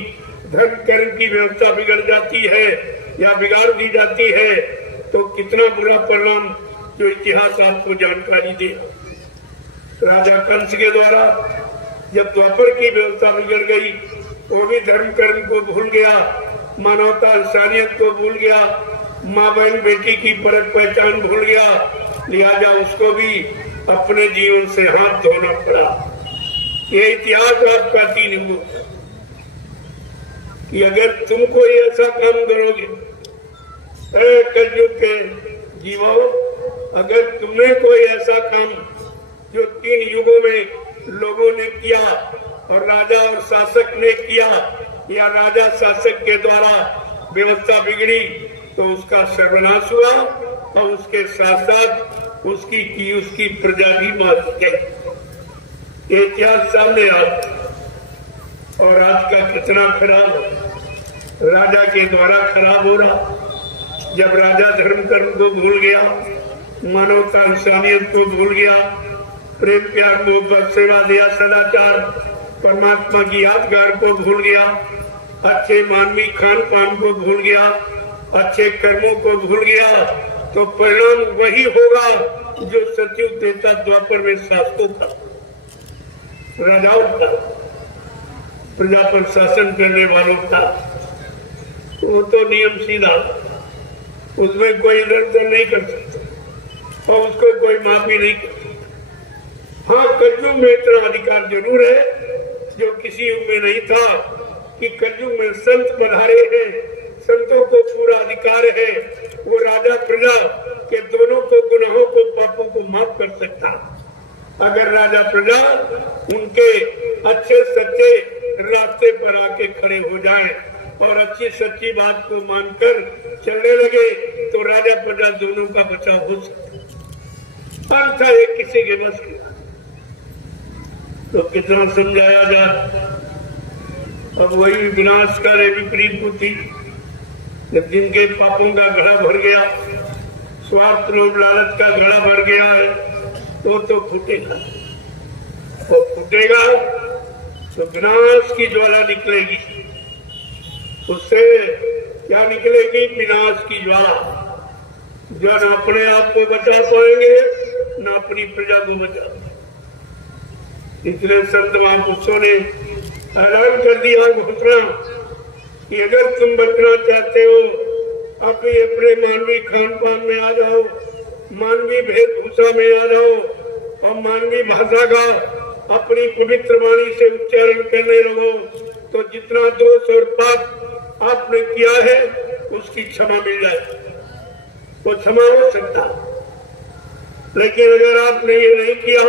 धर्म कर्म की व्यवस्था बिगड़ जाती है या बिगाड़ दी जाती है, तो कितना बुरा परिणाम जो इतिहास आपको जानकारी दे। राजा कंस के द्वारा जब द्वापर की व्यवस्था बिगड़ गई, वो भी धर्म कर्म को भूल गया, मानवता इंसानियत को भूल गया, माँ बहन बेटी की परख पहचान भूल गया, लिहाजा उसको भी अपने जीवन से हाथ धोना पड़ा। ये इतिहास आपका तीन युगों कि अगर तुम कोई ऐसा काम करोगे, कलयुग के जीवो, अगर तुमने कोई ऐसा काम जो तीन युगों में लोगों ने किया और राजा और शासक ने किया, या राजा शासक के द्वारा व्यवस्था बिगड़ी, तो उसका सर्वनाश हुआ और उसके साथ साथ उसकी प्रजा भी मार गई। ये इतिहास सामने आता। और आज का कितना खराब राजा के द्वारा खराब हो रहा। जब राजा धर्म कर्म को भूल गया, मानवता इंसानियत को भूल गया, प्रेम प्यार मोहब्बत सेवा दिया सदाचार, परमात्मा की यादगार को भूल गया, अच्छे मानवीय खान पान को भूल गया, अच्छे कर्मों को भूल गया, तो परिणाम वही होगा जो सतयुग त्रेता द्वापर में शासकों का, राजाओं का, प्रजा पर शासन करने वालों का। वो तो नियम सीधा, उसमें कोई इधर नहीं कर सकता और उसको कोई माफी नहीं कर सकता। हाँ, कलयुग में इतना अधिकार जरूर है जो किसी युग में नहीं था कि कलयुग में संत पधारे हैं, संतों को पूरा अधिकार है, वो राजा प्रजा के दोनों को, गुनाहों को, पापों को माफ कर सकता। अगर राजा प्रजा उनके अच्छे सच्चे रास्ते पर आके खड़े हो जाएं और अच्छी सच्ची बात को मानकर चलने लगे, तो राजा प्रजा दोनों का बचाव हो सकता। अन्यथा एक किसी के बस की, तो कितना समझाया जाए। अब वही विनाश करे विपरीत बुद्धि, जब जिनके पापों का घड़ा भर गया, स्वार्थ लोभ लालच का घड़ा भर गया है, तो फूटेगा। और फूटेगा तो विनाश की ज्वाला निकलेगी। उससे क्या निकलेगी? विनाश की ज्वाला, जो न अपने आप को बचा पाएंगे न अपनी प्रजा को बचा। इसलिए संत महापुरुषों ने ऐलान कर दिया घोषणा कि अगर तुम बचना चाहते हो, अपने अपने मानवीय खान पान में आ जाओ, मानवीय वेशभूषा में आ जाओ और मानवीय भाषा का अपनी पवित्र वाणी से उच्चारण करने लगो, तो जितना दोष और पाप आपने किया है उसकी क्षमा मिल जाए, वो क्षमा हो सकता। लेकिन अगर आपने ये नहीं किया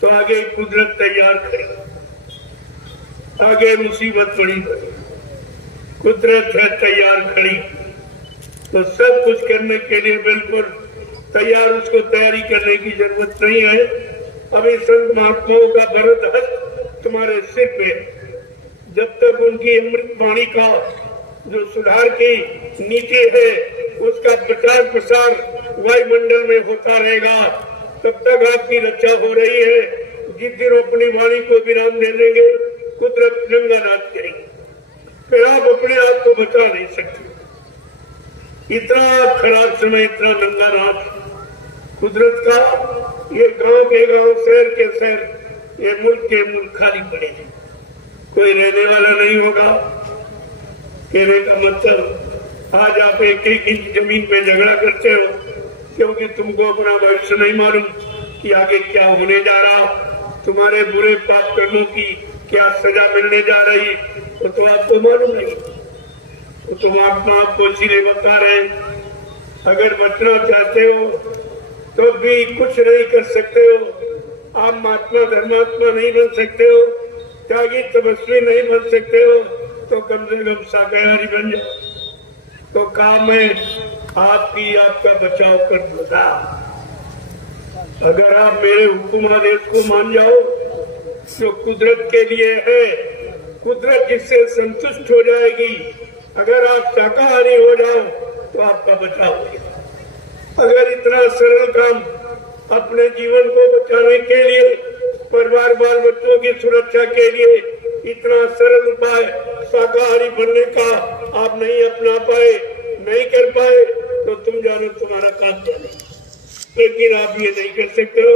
तो आगे कुदरत तैयार करेगी, आगे मुसीबत बड़ी बड़ी, कुदरत है तैयार खड़ी, तो सब कुछ करने के लिए बिल्कुल तैयार, उसको तैयारी करने की जरूरत नहीं है। अभी संत महात्माओं का वरद हस्त तुम्हारे सिर पे, जब तक उनकी अमृत वाणी का जो सुधार की नीति है उसका प्रचार प्रसार वायुमंडल में होता रहेगा, तब तक आपकी रक्षा हो रही है। जिस दिन अपनी वाणी को विराम दे देंगे, कुदरत नंगा राज करेगी, फिर आप अपने आप को बचा नहीं सकते। इतना खराब समय, इतना नंगा राज कुदरत का, ये गांव के गांव, शहर के शहर, ये मुल्क के मुल्क खाली पड़े हैं, कोई रहने वाला नहीं होगा। कहने का मतलब आज आप एक एक इंच जमीन पे झगड़ा करते हो क्योंकि तुमको अपना भविष्य नहीं मालूम कि आगे क्या होने जा रहा, तुम्हारे बुरे पाप कर्मों की क्या सजा मिलने जा रही, वो तो आपको मालूम नहीं। वो तो महात्मा आपको इसीलिए बता रहे हैं अगर बचना चाहते हो तो भी कुछ नहीं कर सकते हो। आप महात्मा धर्मात्मा नहीं बन सकते हो, त्यागी तपस्वी नहीं बन सकते हो, तो कम से कम शाकाहारी बन जाओ। तो काम है आपकी आपका बचाव कर दूंगा। अगर आप मेरे हुक्म आदेश को मान जाओ जो कुदरत के लिए है, कुदरत जिससे संतुष्ट हो जाएगी। अगर आप शाकाहारी हो जाओ तो आपका बचाव होगा। अगर इतना सरल काम अपने जीवन को बचाने के लिए, परिवार बाल बच्चों की सुरक्षा के लिए इतना सरल उपाय शाकाहारी बनने का आप नहीं अपना पाए, नहीं कर पाए, तो तुम जानो तुम्हारा काम क्या नहीं। लेकिन आप ये नहीं कर सकते हो।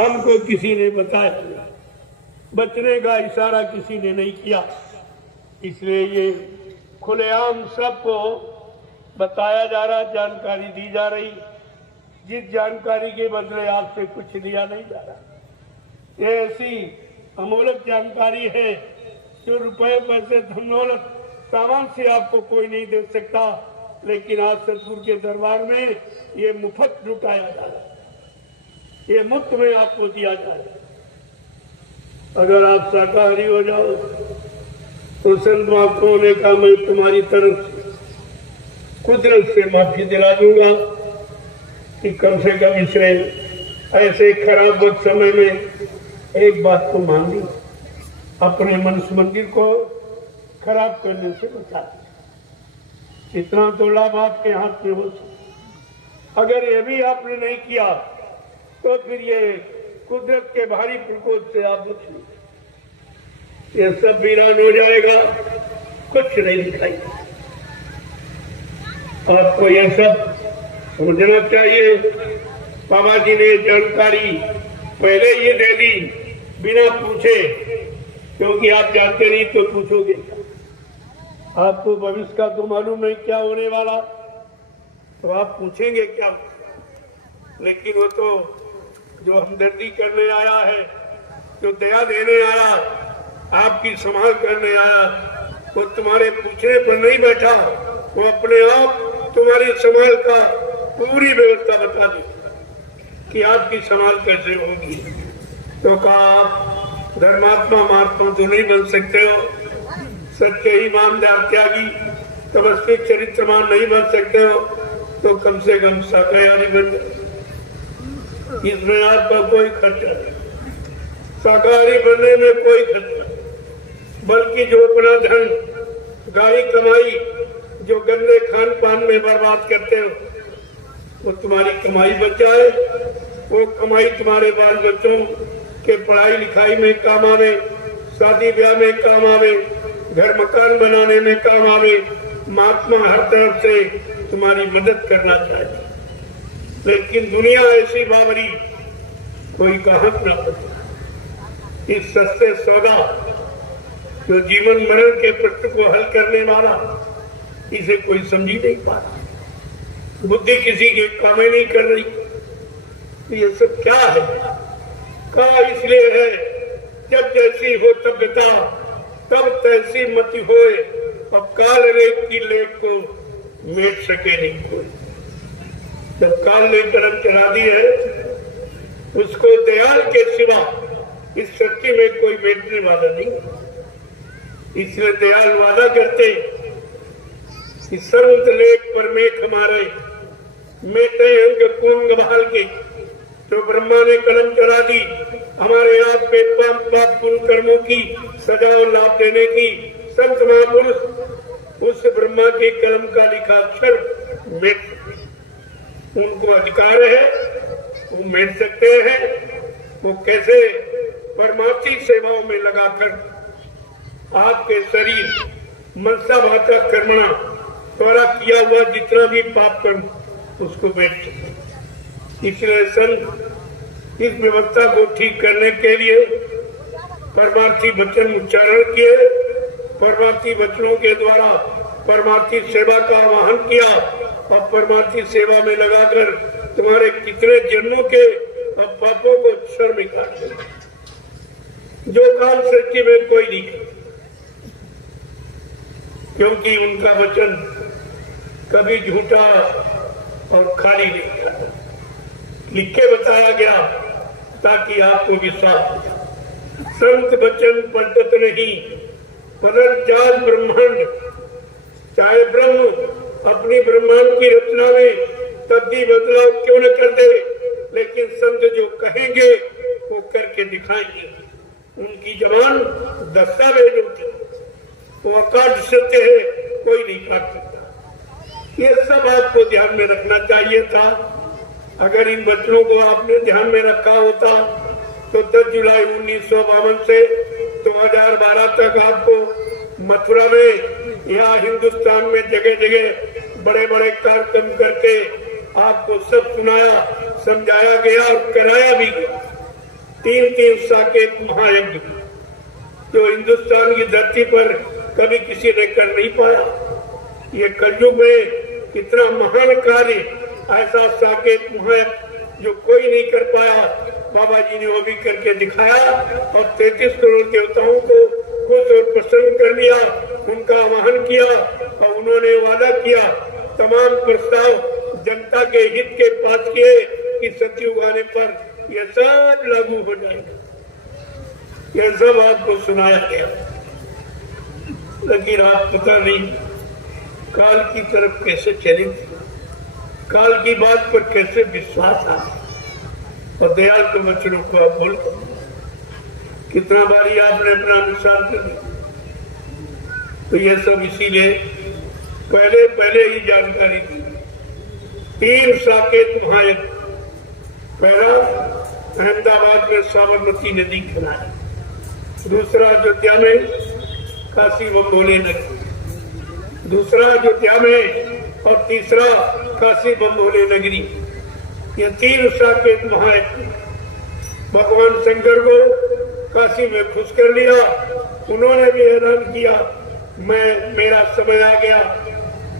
हमको किसी ने बताया, बचने का इशारा किसी ने नहीं किया, इसलिए ये खुलेआम सबको बताया जा रहा, जानकारी दी जा रही। जिस जानकारी के बदले आपसे कुछ लिया नहीं जा रहा। ये ऐसी अमूल्य जानकारी है जो रुपए पैसे धन दौलत सामान से आपको कोई नहीं दे सकता, लेकिन आज सतगुरु के दरबार में ये मुफ्त लुटाया जा रहा है, ये मुफ्त में आपको दिया जा रहा है। अगर आप शाकाहारी हो जाओ तो संत महात्माओं ने कहा मैं तुम्हारी तरफ कुदरत से माफी दिला दूंगा कि कम से कम इसने ऐसे खराब वक्त समय में एक बात को मान ली, अपने मनुष्य मंदिर को खराब करने से बचा दिया। इतना तो लाभ आपके हाथ में हो सकता। अगर ये भी आपने नहीं किया तो फिर ये कुदरत के भारी प्रकोप से आप बच नहीं, ये सब वीरान हो जाएगा, कुछ नहीं दिखाई। आपको ये सब समझना चाहिए। बाबा जी ने जानकारी पहले ये दे दी बिना पूछे, क्योंकि आप जानते नहीं तो पूछोगे। आपको भविष्य का तो मालूम नहीं क्या होने वाला, तो आप पूछेंगे क्या। लेकिन वो तो जो हमदर्दी करने आया है, जो दया देने आया, आपकी संभाल करने आया, वो तुम्हारे पूछने पर नहीं बैठा, वो अपने आप तुम्हारी संभाल का पूरी व्यवस्था बता दी कि आपकी संभाल कैसे होगी। तो कहा आप धर्मात्मा महात्मा तो नहीं बन सकते हो, सच्चे ईमानदार त्यागी तपस्वी चरित्रमान नहीं बन सकते हो, तो कम से कम शाकाहारी बन जाओ। इसमें आपका कोई खर्चा नहीं, शाकाहारी बनने में कोई खर्चा नहीं, बल्कि जो अपना धन गाड़ी कमाई जो गंदे खान पान में बर्बाद करते हो, वो तुम्हारी कमाई बच जाए, वो कमाई तुम्हारे बाल बच्चों के पढ़ाई लिखाई में काम आवे, शादी ब्याह में काम आवे, घर मकान बनाने में काम आवे। महात्मा हर तरफ से तुम्हारी मदद करना चाहिए, लेकिन दुनिया ऐसी बावरी, कोई गाहक न बचे। इस सस्ते सौदा जो जीवन मरण के प्रश्न को हल करने वाला, इसे कोई समझ ही नहीं पा रहा। बुद्धि किसी के काम ही नहीं कर रही। ये सब क्या है? कहा इसलिए है जब जैसी हो तब्यता तब तैसी मति होए, अब काल रेख की लेख को मेट सके नहीं कोई। जब काल ने कर्म चला दी है, उसको दयाल के सिवा इस सृष्टि में कोई मेटने वाला नहीं। इसलिए दयाल वादा करते कि सर्वत लेख पर मेघ हमारे मेटे अंग कुंग बहाल के। जो ब्रह्मा ने कलम चला दी हमारे आप पे पाप पुण्य कर्मों की सजा और लाभ देने की, संत महापुरुष उस ब्रह्मा के कलम का लिखा अक्षर मेट, उनको अधिकार है, वो मेट सकते हैं। वो कैसे? परमार्थी सेवाओं में लगाकर आपके शरीर मनसा भाता कर्मणा द्वारा किया हुआ जितना भी पाप कर्म उसको मेट सकते। इसलिए संत इस व्यवस्था को ठीक करने के लिए परमार्थी वचन उच्चारण किए, परमार्थी वचनों के द्वारा परमार्थी सेवा का आह्वान किया और परमार्थी सेवा में लगाकर तुम्हारे कितने जन्मों के पापों को क्षण में काट दिया। जो काम सृष्टि में कोई नहीं, क्योंकि उनका वचन कभी झूठा और खाली नहीं करना, लिख के बताया गया ताकि आपको विश्वास हो। संत बचन पंडित नहीं पुनर्जात ब्रह्मांड, चाहे ब्रह्म अपनी ब्रह्मांड की रचना में तब्दील बदलाव क्यों न कर दे, लेकिन संत जो कहेंगे वो करके दिखाएंगे। उनकी जबान दस्तावेज होती है, वो अकाट सत्य है, कोई नहीं काट सकता। ये सब आपको ध्यान में रखना चाहिए था। अगर इन बच्चों को आपने ध्यान में रखा होता तो 10 जुलाई 1952 से 2012 तक आपको मथुरा में या हिंदुस्तान में जगह जगह बड़े बड़े कार्यक्रम करके आपको सब सुनाया, समझाया गया और कराया भी गया। 3 साकेत महायज्ञ जो हिंदुस्तान की धरती पर कभी किसी ने कर नहीं पाया। ये कलयुग में इतना महान कार्य, ऐसा साकेत महायज्ञ जो कोई नहीं कर पाया, बाबा जी ने वो भी करके दिखाया और 33 करोड़ देवताओं को खुश और प्रसन्न कर लिया, उनका आह्वान किया और उन्होंने वादा किया तमाम प्रस्ताव जनता के हित के पास किए कि सतयुग आने पर यह सब लागू हो जाएगा। यह सब आपको सुनाया गया, लेकिन आप पता नहीं काल की तरफ कैसे चलेंगे, काल की बात पर कैसे विश्वास आ और दयाल के वचनों को आप बोल कितना बारी आपने अपना अनुसार कर दिया। तो यह सब इसीलिए पहले ही जानकारी दी। 3 साकेत महायज्ञ, पहला अहमदाबाद में साबरमती नदी किनारे, दूसरा अयोध्या में काशी व बोले नगरी, दूसरा अयोध्या में और तीसरा काशी व बोले नगरी। ये 3 साकेत महायज्ञ भगवान शंकर को काशी में खुश कर लिया। उन्होंने भी ऐलान किया मेरा समय आ गया,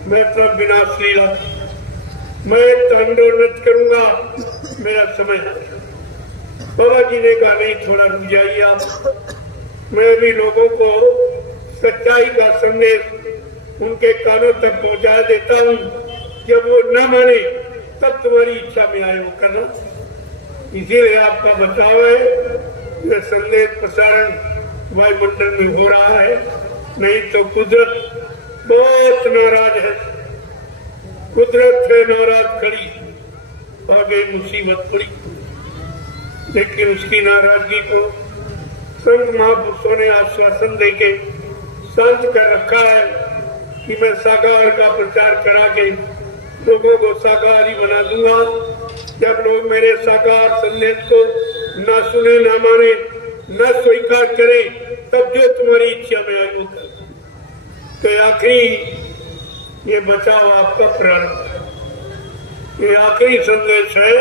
मैं तब विनाश लीला, मैं तांडव नृत्य करूंगा, मेरा समय आ गया। बाबा जी ने कहा नहीं, थोड़ा रुक जाइए आप, मैं भी लोगों को सच्चाई का संदेश उनके कानों तक पहुंचा देता हूँ। जब वो न माने तब तुम्हारी इच्छा में आए वो करना। इसीलिए आपका बचाव है, यह संदेश प्रसारण वायुमंडल में हो रहा है। नहीं तो कुदरत बहुत नाराज है, कुदरत है नाराज खड़ी, आ गई मुसीबत पड़ी। लेकिन उसकी नाराजगी को संत महापुरुषों ने आश्वासन देके शांत कर रखा है कि मैं साकार का प्रचार करा के लोगों को शाकाहारी बना दूंगा। जब लोग मेरे साकार संदेश को न सुने, न माने, न स्वीकार करे, तब जो तुम्हारी इच्छा में आई वो कर। तो आखिरी ये बचाव आपका प्रारंभ है, ये आखिरी संदेश है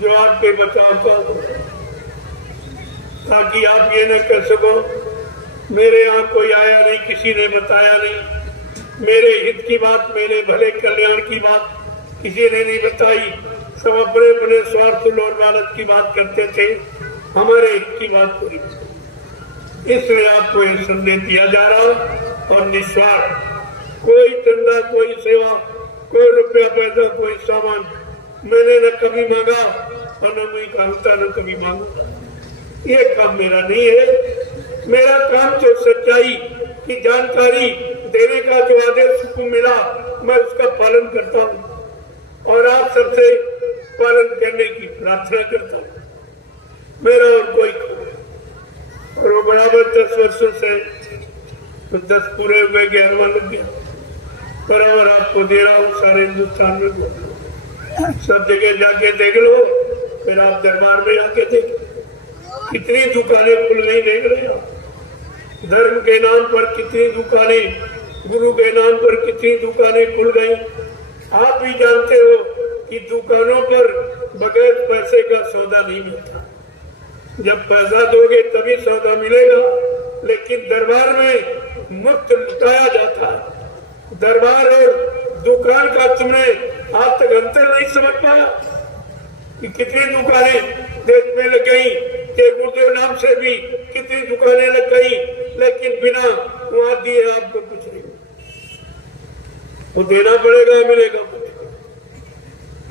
जो आपके बचाव का, ताकि आप ये न कर सको मेरे यहाँ कोई आया नहीं, किसी ने बताया नहीं, मेरे हित की बात, मेरे भले कल्याण की बात किसी ने नहीं बताई। सब अपने अपने स्वार्थ और लालच की बात करते थे, हमारे हित की बात पूरी। इसलिए आपको ये संदेश दिया जा रहा और निस्वार्थ, कोई चंदा, कोई सेवा, कोई रुपया पैसा, कोई सामान मैंने न कभी मांगा और न मैं कहता न कभी मांगूंगा। ये काम मेरा नहीं है। मेरा काम तो सच्चाई की जानकारी देने का जो आदेश को मिला, मैं उसका पालन करता हूँ और आप सबसे पालन करने की प्रार्थना करता हूँ। मेरा और कोई और वो बराबर 10 वर्षों से तो 10 पूरे हुए, 11वां लग गया। बराबर आपको दे रहा हूँ सारे हिंदुस्तान में, सब जगह जाके देख लो, फिर आप दरबार में आके देखो कितनी दुकानें खुल गई, देख रहे हो। धर्म के नाम पर कितनी दुकानें, गुरु के नाम पर कितनी दुकानें खुल गई। आप भी जानते हो कि दुकानों पर बगैर पैसे का सौदा नहीं मिलता, जब पैसा दोगे तभी सौदा मिलेगा। लेकिन दरबार में मुफ्त लुटाया जाता है। दरबार और दुकान का तुमने आज तक अंतर नहीं समझ पाया कि कितनी दुकानें देश में लग गई, के गुरुदेव नाम से भी कितनी दुकानें लग गई, लेकिन बिना वहां दिए आपको कुछ नहीं। वो देना पड़ेगा, मिलेगा कुछ।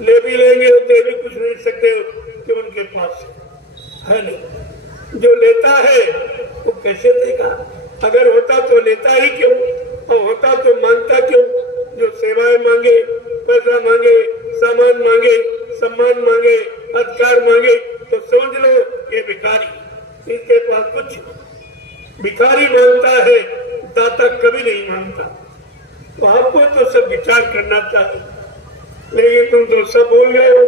ले भी लेंगे तो दे भी कुछ नहीं सकते कि उनके पास है नहीं। जो लेता है वो कैसे देगा? अगर होता तो लेता ही क्यों, और होता तो मांगता क्यों? जो सेवाएं मांगे, पैसा मांगे, सामान मांगे, सम्मान मांगे, अधिकार मांगे, तो समझ लो ये भिखारी, इसके पास कुछ। भिखारी मांगता है, दाता कभी नहीं मांगता। तो आपको तो सब विचार करना चाहिए, लेकिन तुम तो सब भूल गए हो,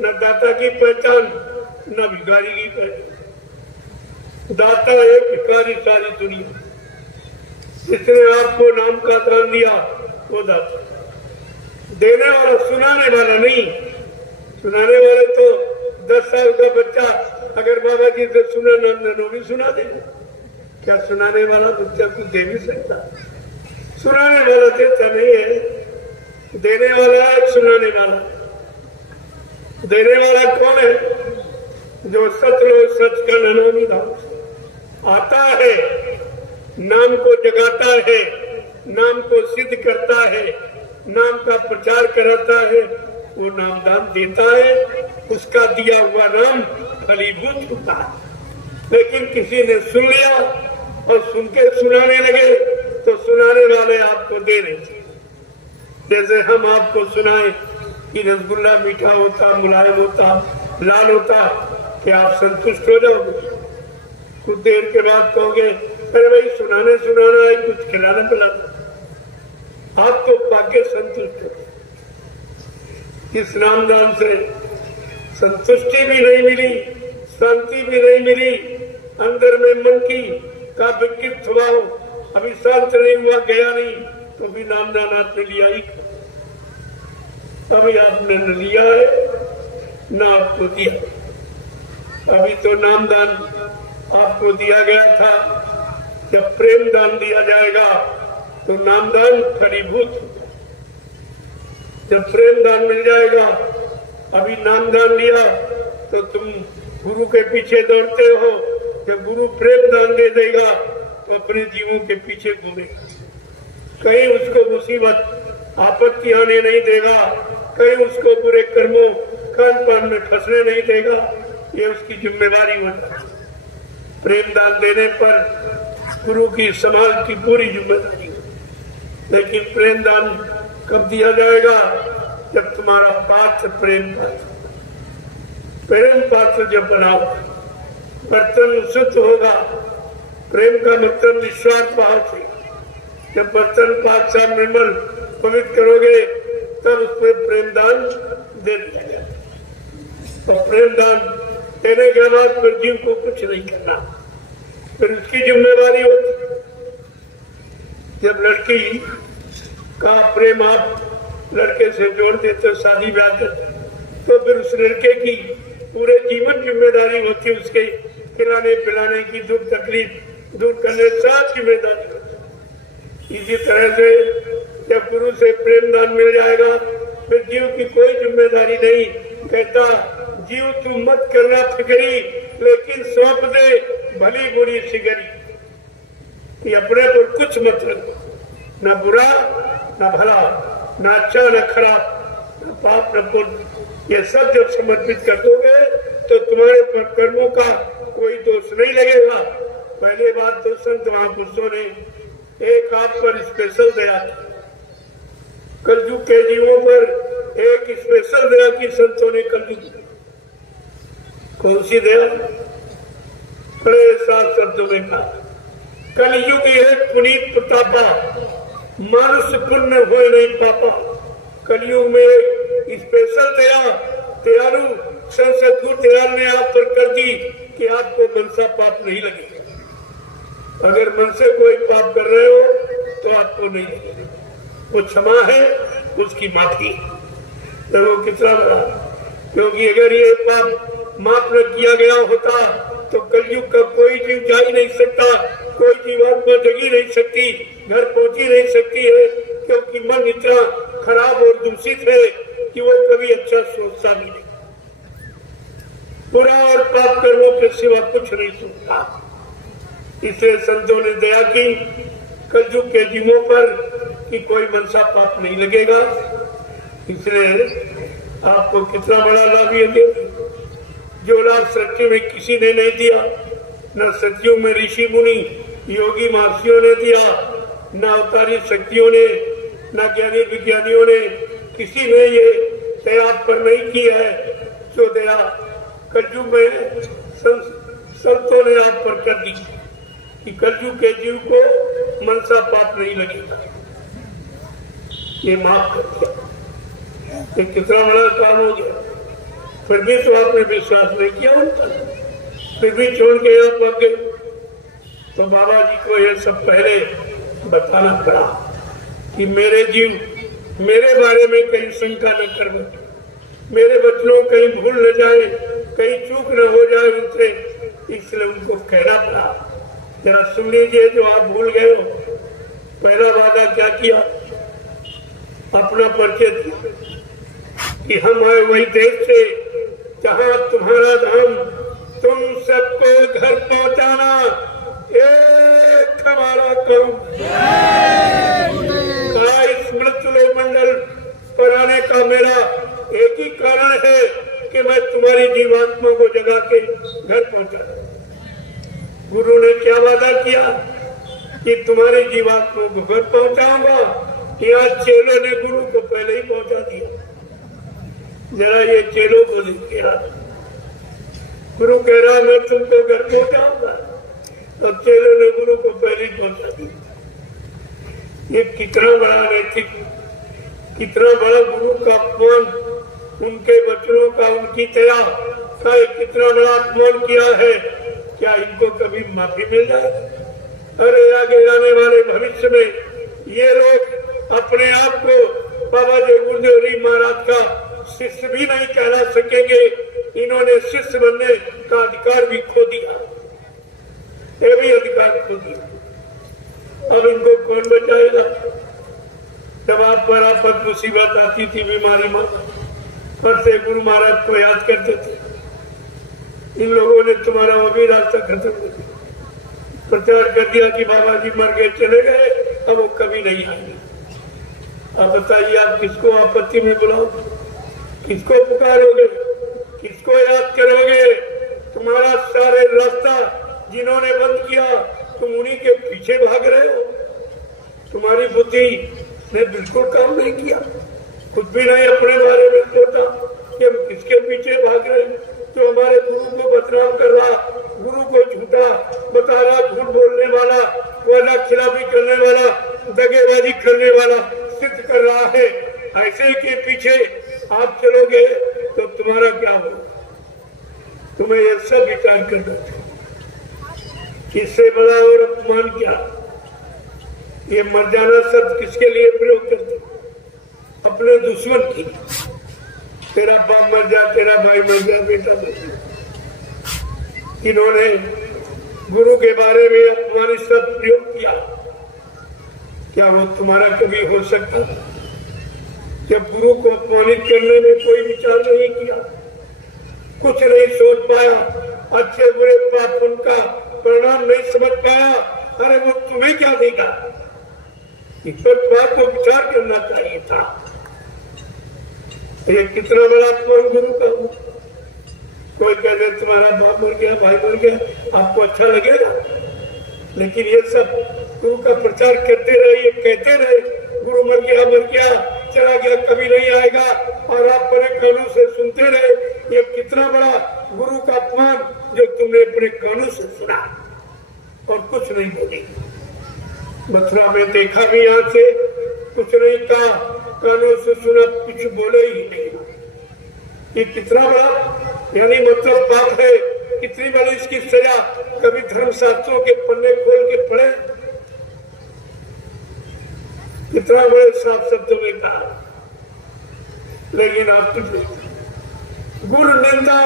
न दाता की पहचान न भिखारी की पहचान। दाता है, भिखारी सारी दुनिया। जिसने आपको नाम का दान दिया वो दाता। देने वाला, सुनाने वाला नहीं। सुनाने वाले तो 10 साल का बच्चा अगर बाबा जी से सुना नाम भी सुना देगा। क्या सुनाने वाला बच्चा कुछ दे भी सकता? सुनाने वाला देता नहीं है, देने वाला है, सुनाने वाला। देने वाला कौन है? जो सतलो सच का ननामी धाम आता है, नाम को जगाता है, नाम को सिद्ध करता है, नाम का प्रचार कराता है, वो नाम दान देता है। उसका दिया हुआ नाम फलीभूत होता है। लेकिन किसी ने सुन लिया और सुन के सुनाने लगे तो सुनाने वाले आपको दे नहीं। जैसे हम आपको सुनाए कि रसगुल्ला मीठा होता, मुलायम होता, लाल होता, क्या आप संतुष्ट हो जाओगे? कुछ देर के बाद कहोगे अरे भाई सुनाने सुनाना है, कुछ खिलाना पिलाना। आप तो पाके संतुष्ट हो। इस नामदान से संतुष्टि भी नहीं मिली, शांति भी नहीं मिली, अंदर में मन की का विकृत हुआ हो, अभी शांत नहीं हुआ, गया नहीं, तो भी नामदान आपने लिया ही। अभी आपने न लिया है न आपको दिया। अभी तो नामदान आपको दिया गया था, जब प्रेम दान दिया जाएगा तो नामदान फलीभूत। जब प्रेम दान मिल जाएगा, अभी नामदान लिया तो तुम गुरु के पीछे दौड़ते हो। जब गुरु प्रेम दान दे देगा तो अपने जीवों के पीछे घूमेगा। कहीं उसको मुसीबत आपत्ति आने नहीं देगा, कहीं उसको बुरे कर्मों खान पान में फंसने नहीं देगा। ये उसकी जिम्मेदारी बनता है। प्रेम दान देने पर गुरु की समाज की पूरी जिम्मेदारी है। लेकिन प्रेम दान कब दिया जाएगा? जब तुम्हारा पात्र प्रेम पात्र जब बनाओ, बर्तन शुद्ध होगा। प्रेम का मतलब निस्वार्थ भाव से। जब बर्तन पाक साफ निर्मल पवित्र करोगे तब उस पर प्रेम दान दे दिया जाए। और प्रेम दान देने के बाद फिर जीव को कुछ नहीं करना, फिर उसकी जिम्मेदारी होती। जब लड़की का प्रेम आप लड़के से जोड़ देते, शादी ब्याह करते, तो फिर उस लड़के की पूरे जीवन जिम्मेदारी होती है। उसके खिलाने पिलाने की, दुख तकलीफ दूर करने साथ जिम्मेदारी होती। इसी तरह से जब गुरु से प्रेम दान मिल जाएगा फिर जीव की कोई जिम्मेदारी नहीं। कहता जीव तू मत करना फिक्री, लेकिन सौंप दे भली बुरी सिगरी। कि अपने पर कुछ मत रखो, न बुरा न भला, न अच्छा न खराब, न पाप न पुण्य। ये सब जब समर्पित कर दोगे तो तुम्हारे पर कर्मों का कोई दोष नहीं लगेगा। पहले बात तो संत महापुरुषों ने एक आप पर स्पेशल दया, कलयुग के जीवों पर एक स्पेशल दया की संतों ने कलयुग। कौन सी दया? बड़े साफ शब्दों में कहा, कलयुग है पुनीत प्रतापा, मानुष पुण्य हो नहीं पापा। कलयुग में स्पेशल दया दयालु सदगुरु दयाल ने आप पर कर दी कि आपको मनसा पाप नहीं लगेगा। अगर मन से कोई पाप कर रहे हो तो आपको नहीं लगेगा। वो क्षमा है, उसकी माफी। तो वो कितना बड़ा, क्योंकि अगर ये पाप माफ न किया गया होता तो कलयुग का कोई जीव जा ही नहीं सकता, कोई जीवात्मा जगी नहीं सकती, घर पहुंची नहीं सकती है। क्योंकि मन इतना खराब और दूषित है कि वो कभी अच्छा सोचता नहीं, बुरा और पाप कर्मों के सिवा कुछ नहीं सोचता। इसलिए संतों ने दया की कलयुग के जीवों पर कि कोई मनसा पाप नहीं लगेगा। इसलिए आपको कितना बड़ा लाभ ये दे, जो लाभ सृष्टि में किसी ने नहीं दिया, न सत्यों में ऋषि मुनि योगी महर्षियों ने दिया, न अवतारी शक्तियों ने, न ज्ञानी विज्ञानियों ने, किसी ने ये दया पर नहीं की है जो दया कलयुग में संतों ने आप पर कर दी कि कलयुग के जीव को मनसा पाप नहीं लगेगा, ये माफ कर दिया। ये कितना बड़ा काम हो गया। फिर भी तो आपने विश्वास नहीं किया उनका, फिर भी छोड़ के आप गए। तो बाबा जी को ये सब पहले बताना पड़ा कि मेरे जीव मेरे बारे में कहीं शंका न कर बैठे, मेरे बच्चों कहीं भूल न जाए, कहीं चूक न हो जाए उनसे, इसलिए उनको कहना पड़ा। जरा सुन लीजिए जो आप भूल गए हो। पहला वादा क्या किया? अपना परिचय दिया कि हम आए वही देश से जहाँ तुम्हारा धाम, तुम सबको घर पहुँचाना एक हमारा काम। कहा इस मृत्यु मंडल पर आने का मेरा एक ही कारण है कि मैं तुम्हारी जीवात्मा को जगा के घर पहुंचा। गुरु ने क्या वादा किया कि तुम्हारी जीवात्मा को घर पहुंचाऊंगा। यहाँ चेलों ने गुरु को पहले ही पहुंचा दिया। जरा ये चेलों को देखिए, गुरु कह रहा मैं तुमको घर पहुंचाऊंगा, तो चेलों ने गुरु को पहले ही पहुंचा दिया। ये कितना बड़ा नैतिक, कितना बड़ा गुरु का अपमान, उनके बच्चों का, उनकी दया का कितना बड़ा अपमान किया है। क्या इनको कभी माफी मिल जाए? अरे आगे आने वाले भविष्य में ये लोग अपने आप को बाबा जय गुरुदेव जी महाराज का शिष्य भी नहीं कहला सकेंगे। इन्होंने शिष्य बनने का अधिकार भी खो दिया, ये भी अधिकार खो दिया। अब इनको कौन बचाएगा? जब आप पर आपत मुसीबत आती थी, बीमारी में, पर से गुरु महाराज को याद करते थे। इन लोगों ने तुम्हारा वो भी रास्ता खत्म कर दिया, प्रचार कर दिया कि बाबा जी मर गए, चले गए, अब वो कभी नहीं आएंगे। आप बताइए, आप किसको आपत्ति में बुलाओ, किसको पुकारोगे, किसको याद करोगे? तुम्हारा सारे रास्ता जिन्होंने बंद किया, तुम उन्हीं के पीछे भाग रहे हो। तुम्हारी बुद्धि ने बिल्कुल काम नहीं किया, कुछ भी नहीं अपने बारे में सोचा कि हम किसके पीछे भाग रहे हैं। जो हमारे गुरु को बदनाम कर रहा, गुरु को झूठा बता रहा, झूठ बोलने वाला, वादा खिलाफी करने वाला, दगेबाजी करने वाला सिद्ध कर रहा है, ऐसे के पीछे आप चलोगे तो तुम्हारा क्या होगा? तुम्हें ये सब विचार करना चाहिए। इससे बड़ा और अपमान क्या? ये मर जाना शब्द किसके लिए प्रयोग करते? अपने दुश्मन की। तेरा बाप मर जा, तेरा भाई मर जा, बेटा मर जा। इन्होंने गुरु के बारे में अपमानित शब्द प्रयोग किया। क्या वो तुम्हारा कभी हो सकता? जब गुरु को अपमानित करने में कोई विचार नहीं किया, कुछ नहीं सोच पाया, अच्छे बुरे पाप उनका परिणाम नहीं समझ पाया, अरे वो तुम्हें क्या देगा? इस पर बात को विचार करना चाहिए था। ये कितना बड़ा अपमान गुरु का। कोई कहते तुम्हारा बाप मर गया, भाई मर गया, आपको अच्छा लगेगा? लेकिन ये सब गुरु का प्रचार करते रहे, ये कहते रहे गुरु मर गया, चला गया, कभी नहीं आएगा, और आप बड़े कानों से सुनते रहे। ये कितना बड़ा गुरु का अपमान जो तुमने अपने कानों से सुना और कुछ नहीं बोली। मथुरा में देखा भी, यहाँ से कुछ नहीं कहा, कानों से सुना, कुछ बोले ही नहीं। ये कितना बड़ा यानी मतलब बात है, कितनी बड़ी इसकी सजा। कभी धर्मशास्त्रों के पन्ने खोल के पढ़े, कितना बड़े साफ शब्दों में कहा। लेकिन आप तुझे गुरु निंदा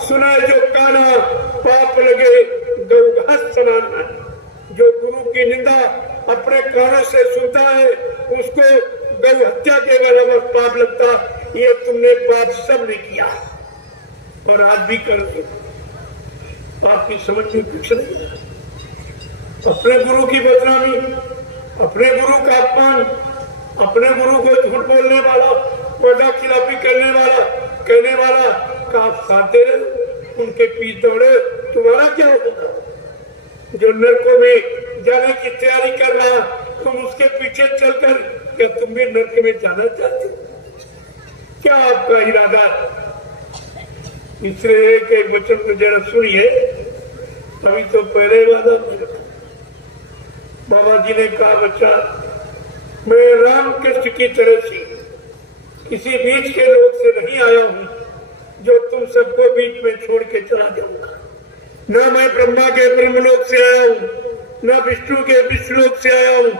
सुना जो काना, पाप लगे गौघास समान है। जो गुरु की निंदा अपने कानों से सुनता है, उसको गौ हत्या के बराबर पाप लगता। ये तुमने पाप सब ने किया और आज भी कर रहे। आपकी समझ में कुछ नहीं। अपने गुरु की बदनामी, अपने गुरु का अपमान, अपने गुरु को झूठ बोलने वाला, वादा खिलाफी करने वाला, कहने वाला का आप खाते रहे, उनके पीछे दौड़े, तुम्हारा क्या होगा? जो नरकों में जाने की तैयारी कर रहा, तुम उसके पीछे चलकर क्या तुम भी नरक में जाना चाहते? क्या आपका इरादा? इसलिए एक वचन को जरा सुनिए। अभी तो पहले वादा बाबा जी ने कहा, बच्चा मैं राम कृष्ण की तरह से किसी बीच के लोग से नहीं आया हूँ जो तुम सबको बीच में छोड़ के चला जाऊंगा। न मैं ब्रह्मा के ब्रह्मलोक से आया हूँ, न विष्णु के विष्णुलोक से आया हूँ,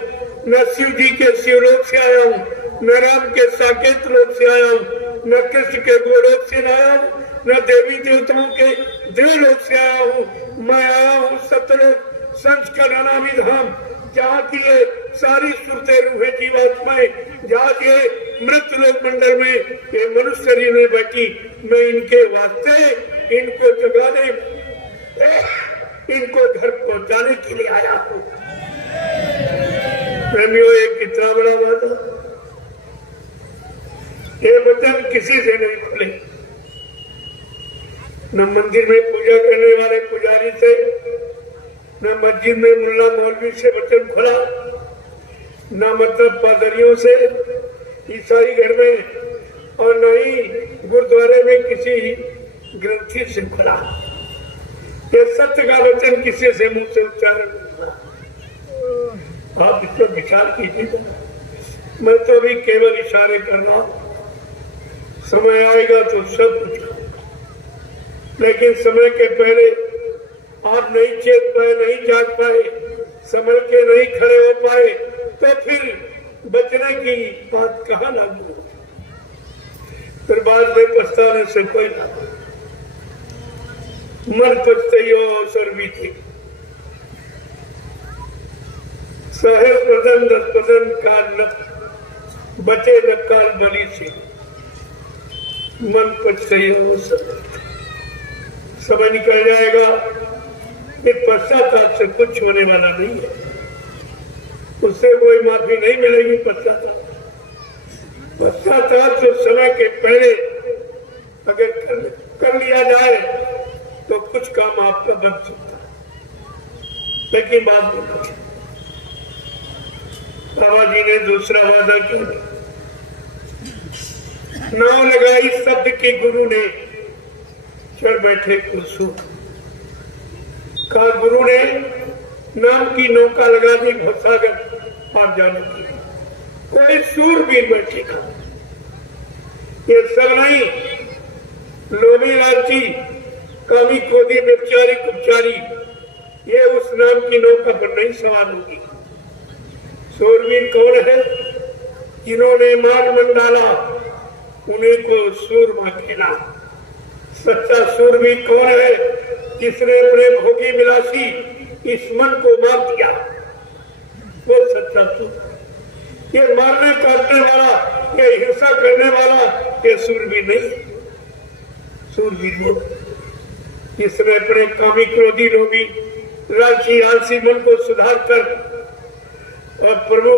न शिव जी के शिवलोक से आया हूँ, न राम के साकेत लोक से आया हूँ, न कृष्ण के गोलोक से आया हूँ, न देवी देवताओं के देवलोक से आया हूँ। मैं आया हूँ सतलोक संस्कार नामी धाम, जहाँ की ये सारी सुरते रूहें जीवात्माएं, जहाँ ये मृत लोक मंडल में ये मनुष्य शरीर में बैठी, मैं इनके वास्ते इनको जगाने, इनको घर पहुंचाने के लिए आया हूँ। प्रेमियों, ये कितना बड़ा वादा! ये वचन किसी से नहीं खुले, न मंदिर में पूजा करने वाले पुजारी से, न मस्जिद में मुल्ला मौलवी से वचन खुला, न मतलब पादरियों से ईसाई घर में, और न ही गुरुद्वारे में किसी ग्रंथी से खुला। ये सत्य का वचन किसी से मुंह से उच्चारण नहीं हुआ। आप इस पर विचार कीजिए। मैं तो अभी केवल इशारे कर रहा हूं, समय आएगा तो सब कुछ, लेकिन समय के पहले आप नहीं चेत पाए, नहीं जाग पाए, संभल के नहीं खड़े हो पाए, तो फिर बचने की बात कहाँ लागू? फिर बाद में पछताने से कोई लाभ। मन पछते अवसर भी थे, सहज प्रदन 10 प्रदन काल न बचे न काल बलि से। मन पछते अवसर, समय निकल जाएगा, फिर पश्चाताप से कुछ होने वाला नहीं है, उससे कोई माफी नहीं मिलेगी। पश्चाताप जो समय के पहले अगर कर लिया जाए तो कुछ काम आपका बन सकता है, लेकिन बात नहीं। बाबा जी ने दूसरा वादा किया, नाव लगाई शब्द के गुरु ने, चढ़ बैठे कुसुम का। गुरु ने नाम की नौका लगा दी भवसागर पार जाने की। कोई सूरवीर बैठेगा, ये सब नहीं लोभी लालची कामी क्रोधी व्यभिचारी कुचारी, ये उस नाम की नौका पर नहीं सवार होगी। सूरवीर कौन है? जिन्होंने मान मन डाला उन्हीं को सूरमा खेला। सच्चा सूरवीर कौन है? जिसने अपने भोगी विलासी इस मन को मार दिया, वो सच्चा सूरवीर। ये मारने काटने वाला, ये हिंसा करने वाला, ये सूरवीर नहीं। सूरवीर वो जिसने अपने कामी क्रोधी लोभी लालची आलसी मन को सुधार कर और प्रभु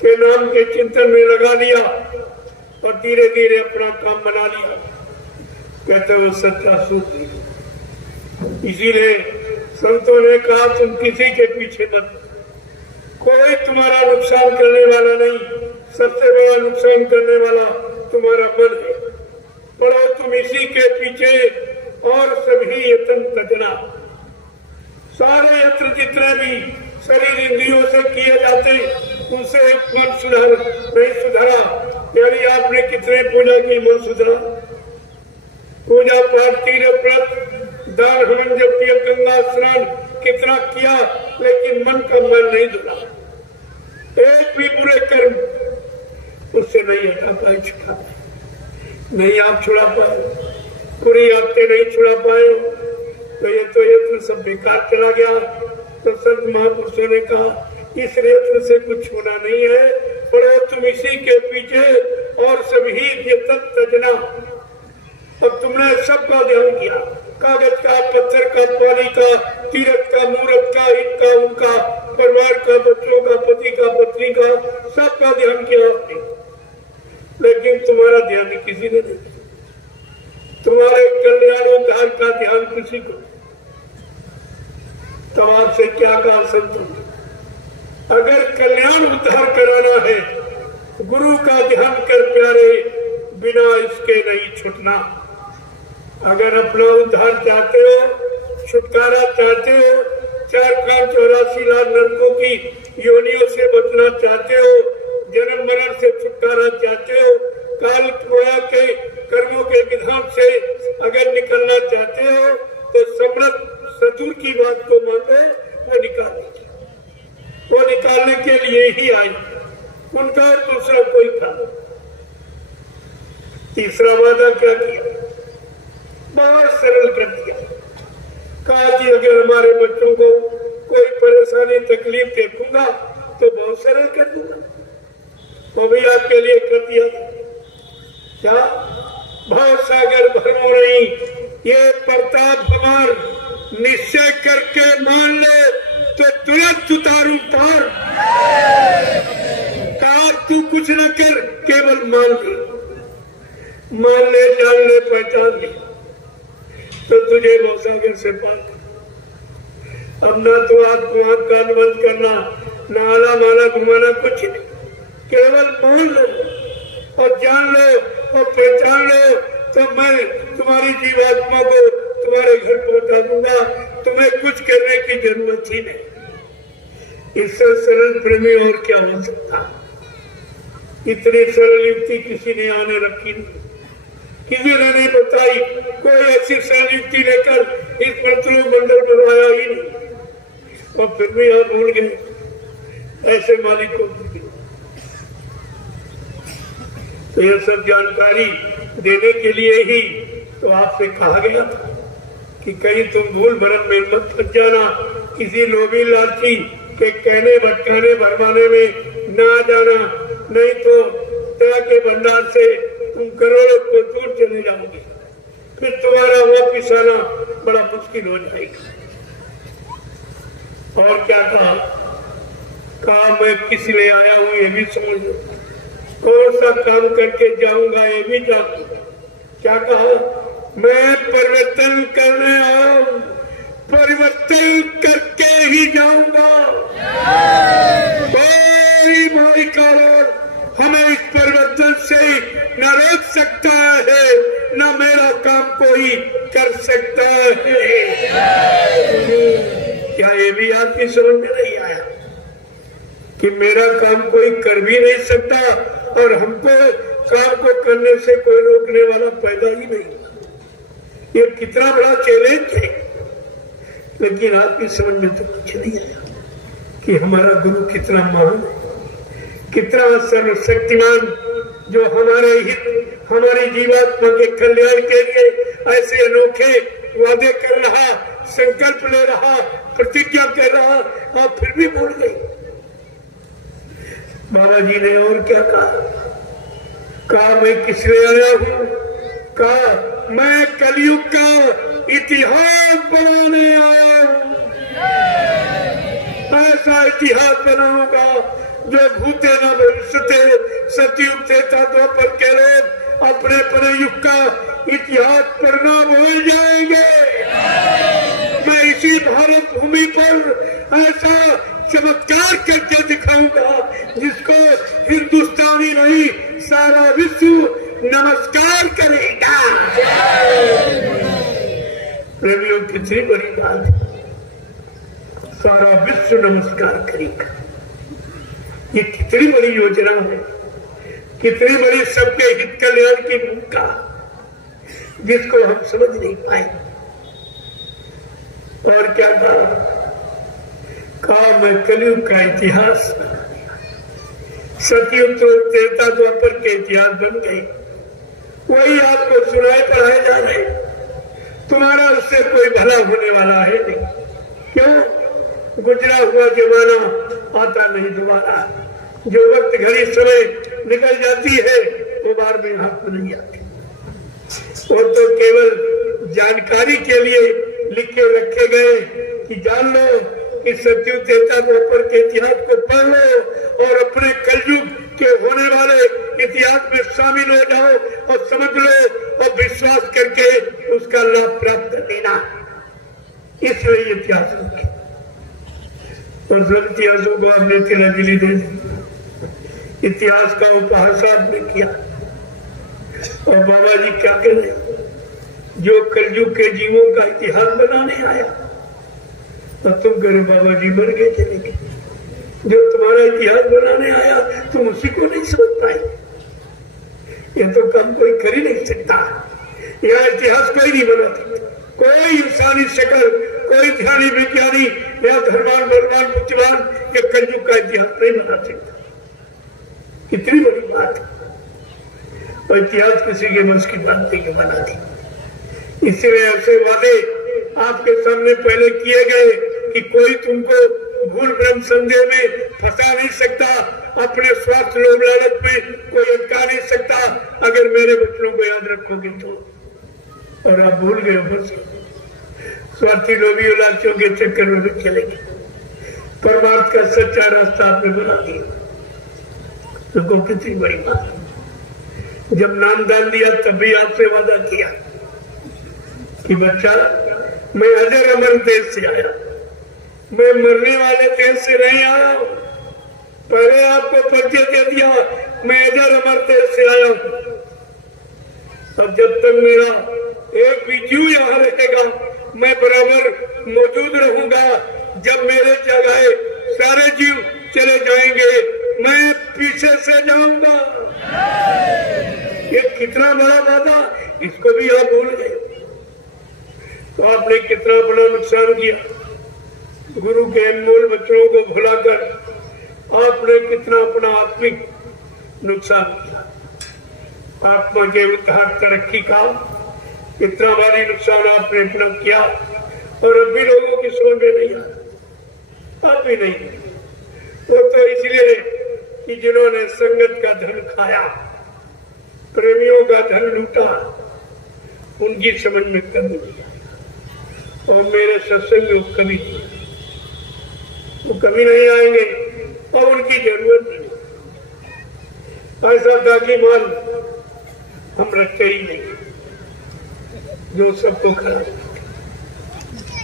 के नाम के चिंतन में लगा लिया और धीरे धीरे अपना काम बना लिया, कहते वो सच्चा सूरवीर। इसीलिए संतों ने कहा, तुम किसी के पीछे मत, कोई तुम्हारा नुकसान करने वाला नहीं, सबसे बड़ा नुकसान करने वाला तुम्हारा मन है। पढ़ो तुम इसी के पीछे और सभी यत्न तजना। सारे यत्न जितने भी शरीर इंद्रियों से किए जाते, उनसे मन सुधार नहीं सुधरा। यानी आपने कितने पूजा की, मन सुधरा? पूजा पाठ तीर्थ व्रत दान हवन जप गंगा स्नान कितना किया, लेकिन मन का मन नहीं धुला। एक भी बुरे कर्म उससे नहीं हटा पाए, छुड़ा नहीं, आप छुड़ा पाए, बुरी आदतें नहीं छुड़ा पाए, तो ये सब बेकार चला गया। तो संत महापुरुषों ने कहा, इस यत्न से कुछ होना नहीं है, पढ़ो तुम इसी के पीछे और सभी यत्न तजना। अब तुमने सबका ध्यान किया, कागज का, पत्थर का, पानी का, तीर्थ का, मूर्त का, इनका उनका, परिवार का, बच्चों का, पति का, पत्नी का, सबका ध्यान किया आपने, लेकिन तुम्हारा ध्यान किसी ने नहीं। कल्याण उद्धार का ध्यान किसी को, तो आपसे क्या कहा संतों, अगर कल्याण उद्धार कराना है गुरु का ध्यान कर प्यारे, बिना इसके नहीं छूटना। अगर अपना उद्धार चाहते हो, छुटकारा चाहते हो, 4,84 लाख नरकों की योनियों से बचना चाहते हो, जन्म मरण से छुटकारा चाहते हो, काल माया के कर्मों के विधान से अगर निकलना चाहते हो, तो समर्थ सतुर की बात को मानो, वो निकाल दीजिए। वो निकालने के लिए ही आई, उनका और दूसरा कोई था। तीसरा वादा क्या किया, बहुत सरल कर दिया। कहा कि अगर हमारे बच्चों को कोई परेशानी तकलीफ देखूंगा तो बहुत सरल कर दूंगा। वो भी आपके लिए कर दिया। क्या भाव सागर भरो नहीं, ये प्रताप हमार निश्चय करके मान ले तो तुरंत उतारू पार। कहा तू कुछ न कर, केवल मान ले, मान ले, जान ले, पहचान ले, तो तुझे भवसागर से पार। अब ना तो आत्मा का बंद करना, ना आला माला घुमाना, कुछ नहीं, केवल मान लो और जान लो और पहचान लो, तो मैं तुम्हारी जीवात्मा को तुम्हारे घर पहुंचा दूंगा। तुम्हें कुछ करने की जरूरत ही नहीं। इससे सरल प्रेमी और क्या हो सकता। इतनी सरल युक्ति किसी ने आने रखी नहीं, किसी ने नहीं बताई। कोई ऐसी सरल युक्ति लेकर इस पृथ्वी मंडल बनाया ही नहीं, और फिर भी आप भूल गए ऐसे मालिक को। तो यह सब जानकारी देने के लिए ही तो आपसे कहा गया था कि कहीं तुम भूल भरम में मत फंस जाना, किसी लोभी लालची के कहने भटकाने भरमाने में ना जाना, नहीं तो दया के भंडार से तुम करोड़ों को दूर चले जाओगे, फिर तुम्हारा वापिस आना बड़ा मुश्किल हो जाएगा। और क्या कहा मैं किस लिए आया हूँ ये भी समझ लो, कौन सा काम करके जाऊंगा ये भी जानूंगा। क्या कहा, मैं परिवर्तन करने आया हूँ, परिवर्तन करके ही जाऊंगा। कोई भाई कारण हमें इस परिवर्तन से न रोक सकता है, न मेरा काम कोई कर सकता है। क्या ये भी आपकी समझ में नहीं आया कि मेरा काम कोई कर भी नहीं सकता और हमको काम को करने से कोई रोकने वाला पैदा ही नहीं। ये कितना बड़ा चैलेंज है। लेकिन आपकी समझ में तो कुछ नहीं आया कि हमारा गुरु कितना महान है, कितना सर्वशक्तिमान, जो हमारे हित, हमारी जीवात्मा के कल्याण के लिए ऐसे अनोखे वादे कर रहा, संकल्प ले रहा, प्रतिज्ञा कर रहा, आप फिर भी भूल गए। बाबा जी ने और क्या कहा मैं किस लिए आया हूँ, कहा मैं कलयुग का इतिहास बनाने आया हूँ। ऐसा इतिहास बनाऊंगा जो भूते न भविष्यते, सतयुग त्रेता द्वापर के लोग अपने अपने युग का इतिहास पढ़ना भूल जाएंगे। मैं इसी भारत भूमि पर ऐसा चमत्कार करके दिखाऊंगा जिसको हिंदुस्तानी नहीं सारा विश्व नमस्कार करेगा। प्रेमियों कितनी बड़ी बात है, सारा विश्व नमस्कार करेगा। ये कितनी बड़ी योजना है, कितनी बड़ी सबके हित कल्याण की भूमिका, जिसको हम समझ नहीं पाए। और क्या कहा मैं कलयुग का इतिहास, सतयुग तो त्रेता द्वापर के इतिहास बन गए, वही आपको सुनाए पढ़ाए जा रहे। तुम्हारा उससे कोई भला होने वाला है नहीं। क्यों? गुजरा हुआ जमाना आता नहीं दोबारा। जो वक्त घड़ी समय निकल जाती है वो बार में हाथ में नहीं आती। वो तो केवल जानकारी के लिए लिखे रखे गए कि जान लो कि सतयुग त्रेता द्वापर के इतिहास को पढ़ लो और अपने कलयुग के होने वाले इतिहास में शामिल हो जाओ और समझ लो और विश्वास करके उस उसका लाभ प्राप्त कर लेना, इसलिए इतिहास लिखे। और सब इतिहासों को आपने तिलांजलि दे दी, इतिहास का उपहास आपने किया। और बाबा जी क्या कह रहे, जो कलयुग के जीवों का इतिहास बनाने आया, तो तुम करो बाबा जी मर गए चले गए। जो तुम्हारा इतिहास बनाने आया तुम उसी को नहीं समझ पाए। यह तो काम कोई कर ही नहीं सकता। यह इतिहास कोई नहीं बना सकता, कोई इंसानी शक्ल, कोई ध्यानी विज्ञानी या धर्मान बलवान बुद्धिमान या कलयुग का इतिहास नहीं बना सकता। कितनी बड़ी बात है। और इतिहास किसी के बस की बात नहीं बना दी। इसलिए ऐसे वादे आपके सामने पहले किए गए कि कोई तुमको भूल भ्रम संदेह में फंसा नहीं सकता, अपने स्वार्थ लोभ लालच में कोई अटका नहीं सकता, अगर मेरे वचनों को याद रखोगे तो। और आप भूल गए, बस स्वार्थी लोभी और लालचियों के चक्कर में भी चलेंगे। परमार्थ का सच्चा रास्ता आपने बना दिया, तो कितनी बड़ी बात है। जब नाम दान दिया तब भी आपसे वादा किया कि बच्चा मैं अजर अमर देश से आया, मैं मरने वाले देश से नहीं आया हूं। पहले आपको परिचय दे दिया, मैं अजर अमर देश से आया हूं। अब जब तक मेरा एक भी जीव यहाँ रहेगा मैं बराबर मौजूद रहूंगा। जब मेरे जगह सारे जीव चले जाएंगे मैं पीछे से जाऊंगा। ये कितना बड़ा वादा, इसको भी आप भूल गए। तो आपने कितना बड़ा नुकसान किया। गुरु के अनमोल वचनों को भुलाकर आपने कितना अपना आत्मिक नुकसान किया। आत्मा के उद्धार तरक्की का इतना भारी नुकसान आपने अपना किया। और अब भी लोगों की समझ में नहीं आया, अब भी नहीं। वो तो इसलिए कि जिन्होंने संगत का धन खाया, प्रेमियों का धन लूटा, उनकी समझ में कमी नहीं। और मेरे सत्संग में वो कभी नहीं आएंगे और उनकी जरूरत नहीं। ऐसा दागी माल हम रखते ही नहीं जो सबको खराब।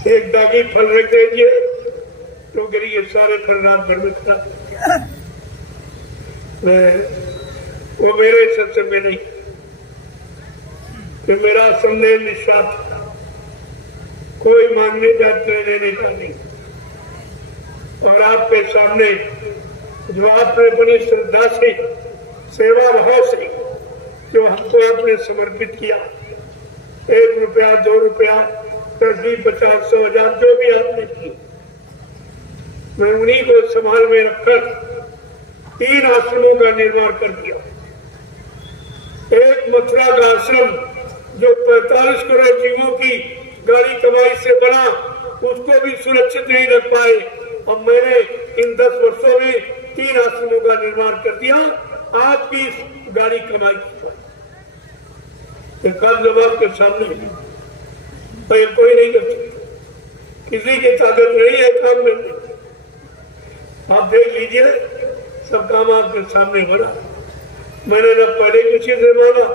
एक दागी फल रख दीजिए तो करिए सारे फल रात भर में खराब। वो मेरे सत्संग में नहीं, फिर मेरा संदेह निस्वार्थ, कोई मांगने जाते लेने का नहीं। और आपके सामने जो आपने अपनी श्रद्धा से, सेवा भाव से जो हमको आपने समर्पित किया, 1 रुपया 2 रुपया 10 20 50 100 1000 जो भी आपने की, मैं उन्हीं को संभाल में रखकर 3 आश्रमों का निर्माण कर दिया। एक मथुरा का आश्रम जो 45 करोड़ जीवों की गाड़ी कमाई से बना, उसको भी सुरक्षित नहीं रख पाए। और मैंने इन 10 वर्षों में 3 आश्रमों का निर्माण कर दिया आपकी गाड़ी कमाई की। जवाब के सामने तो कोई नहीं कर सकता, किसी की ताकत नहीं है काम में। आप देख लीजिए, सब काम आपके सामने बना। मैंने न पहले किसी से मांगा,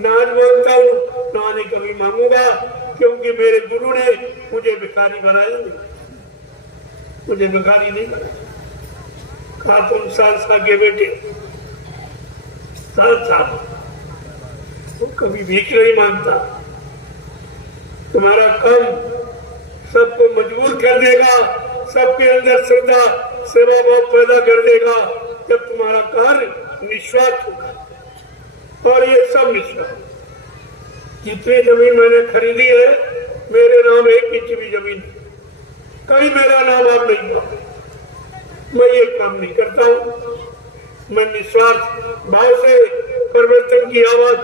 न आज मांगता हूँ, न आने कभी मांगूंगा, क्योंकि मेरे गुरु ने मुझे भिखारी बनाया नहीं, मुझे भिखारी नहीं बनाया। कहा तुम 7 साल के बेटे, 7 साल, वो कभी भीख नहीं मांगता। तुम्हारा काम सबको मजबूर कर देगा, सबके अंदर श्रद्धा सेवा भाव पैदा कर देगा, जब तुम्हारा कार्य निस्वार्थ होगा। और ये सब निस्वार्थ। जितनी जमीन मैंने खरीदी है, मेरे नाम 1 इंच भी जमीन, कहीं मेरा नाम आप नहीं पाओ। मैं ये काम नहीं करता हूँ। मैं निस्वार्थ भाव से परिवर्तन की आवाज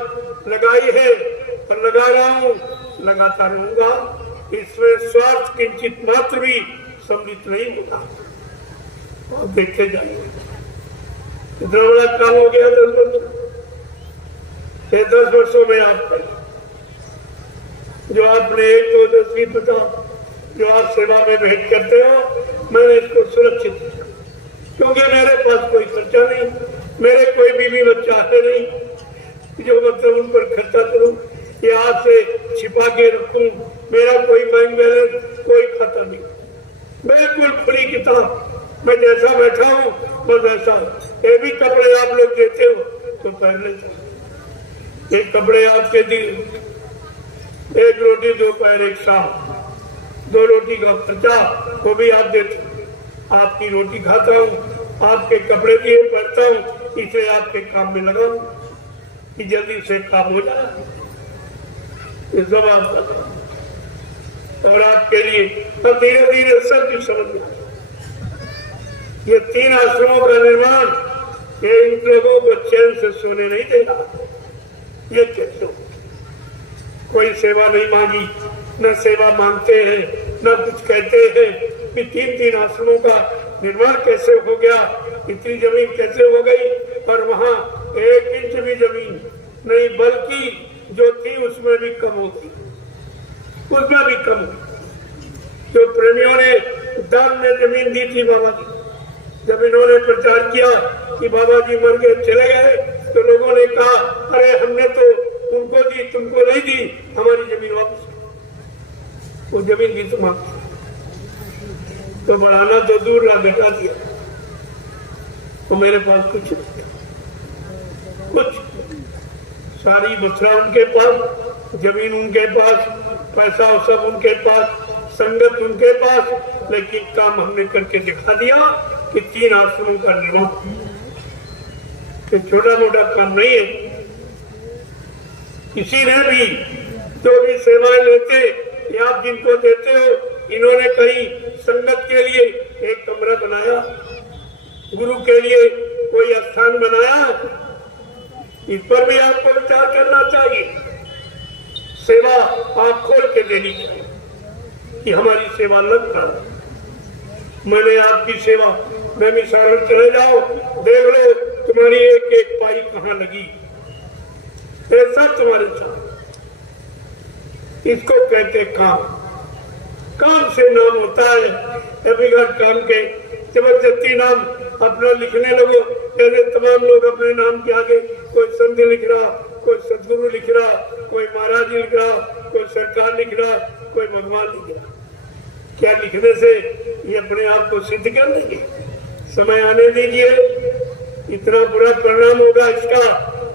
लगाई है और लगा रहा हूँ, लगाता रहूंगा। इसमें स्वार्थ किंचित मात्र भी सम्मिलित नहीं होगा। और देखते जाइए इतना बड़ा काम हो गया 10 वर्ष। 10 वर्षों में आपने जो आपने 1 2 10 20 50 जो आप सेवा में भेंट करते हो, मैंने इसको सुरक्षित किया, क्योंकि मेरे पास कोई खर्चा नहीं, मेरे कोई बीवी बच्चा है नहीं जो मतलब उन पर खर्चा करूं। ये आज से छिपा के रखूं, मेरा कोई बैंक बैलेंस, कोई खाता नहीं, बिल्कुल खुली किताब, मैं जैसा बैठा हूँ बस ऐसा। ये भी कपड़े आप लोग देते हो तो पहन लेते, एक कपड़े आपके दिन, एक रोटी दोपहर एक शाम, 2 रोटी का खर्चा वो भी आप देते, आपकी रोटी खाता हूँ, आपके कपड़े दिए पहनता हूँ, इसे आपके काम में लगा कि जल्दी से काम हो जाए, ये सब आपका और आपके लिए। तो धीरे धीरे सब कुछ समझ में, ये 3 आश्रमों का निर्माण, ये इन लोगों को चैन से सोने नहीं देगा। ये कैसे कोई सेवा नहीं मांगी, न सेवा मांगते हैं, न कुछ कहते हैं कि 3 आश्रमों का निर्माण कैसे हो गया, इतनी जमीन कैसे हो गई, और वहाँ 1 इंच भी जमीन नहीं, बल्कि जो थी उसमें भी कम होती, उसमें भी कम। जो प्रेमियों ने दान में जमीन दी थी बाबा जी, जब इन्होंने प्रचार किया कि बाबा जी मर गए चले गए, तो लोगों ने कहा अरे हमने तो उनको दी, तुमको नहीं दी, हमारी जमीन वापस। वो जमीन दी तुम तो बढ़ाना तो दूर ला घटा दिया, तो मेरे पास कुछ नहीं, कुछ सारी मथुरा उनके पास, जमीन उनके पास, पैसा सब उनके पास, संगत उनके पास, लेकिन काम हमने करके दिखा दिया कि 3 आश्रमों का निर्माण, ये छोटा मोटा काम नहीं है। किसी ने भी जो भी सेवाएं लेते या आप जिनको देते हो, इन्होंने कहीं संगत के लिए एक कमरा बनाया, गुरु के लिए कोई स्थान बनाया, इस पर भी आपको विचार करना चाहिए। सेवा आप खोल के देनी चाहिए कि हमारी सेवा लग रहा है, मैंने आपकी सेवा, मैं भी सारण चले जाओ, देख लो तुम्हारी एक एक पाई कहाँ लगी, ऐसा तुम्हारे साथ। इसको कहते काम, काम से नाम होता है। बिगड़ काम के जबरदस्ती नाम अपना लिखने लगो, ऐसे तमाम लोग अपने नाम के आगे कोई संत लिख रहा, कोई सदगुरु लिख रहा, कोई महाराज लिख रहा, कोई सरकार लिख रहा, कोई भगवान लिख रहा। क्या लिखने से ये अपने आप को सिद्ध कर लेंगे? समय आने दीजिए, इतना बुरा परिणाम होगा इसका।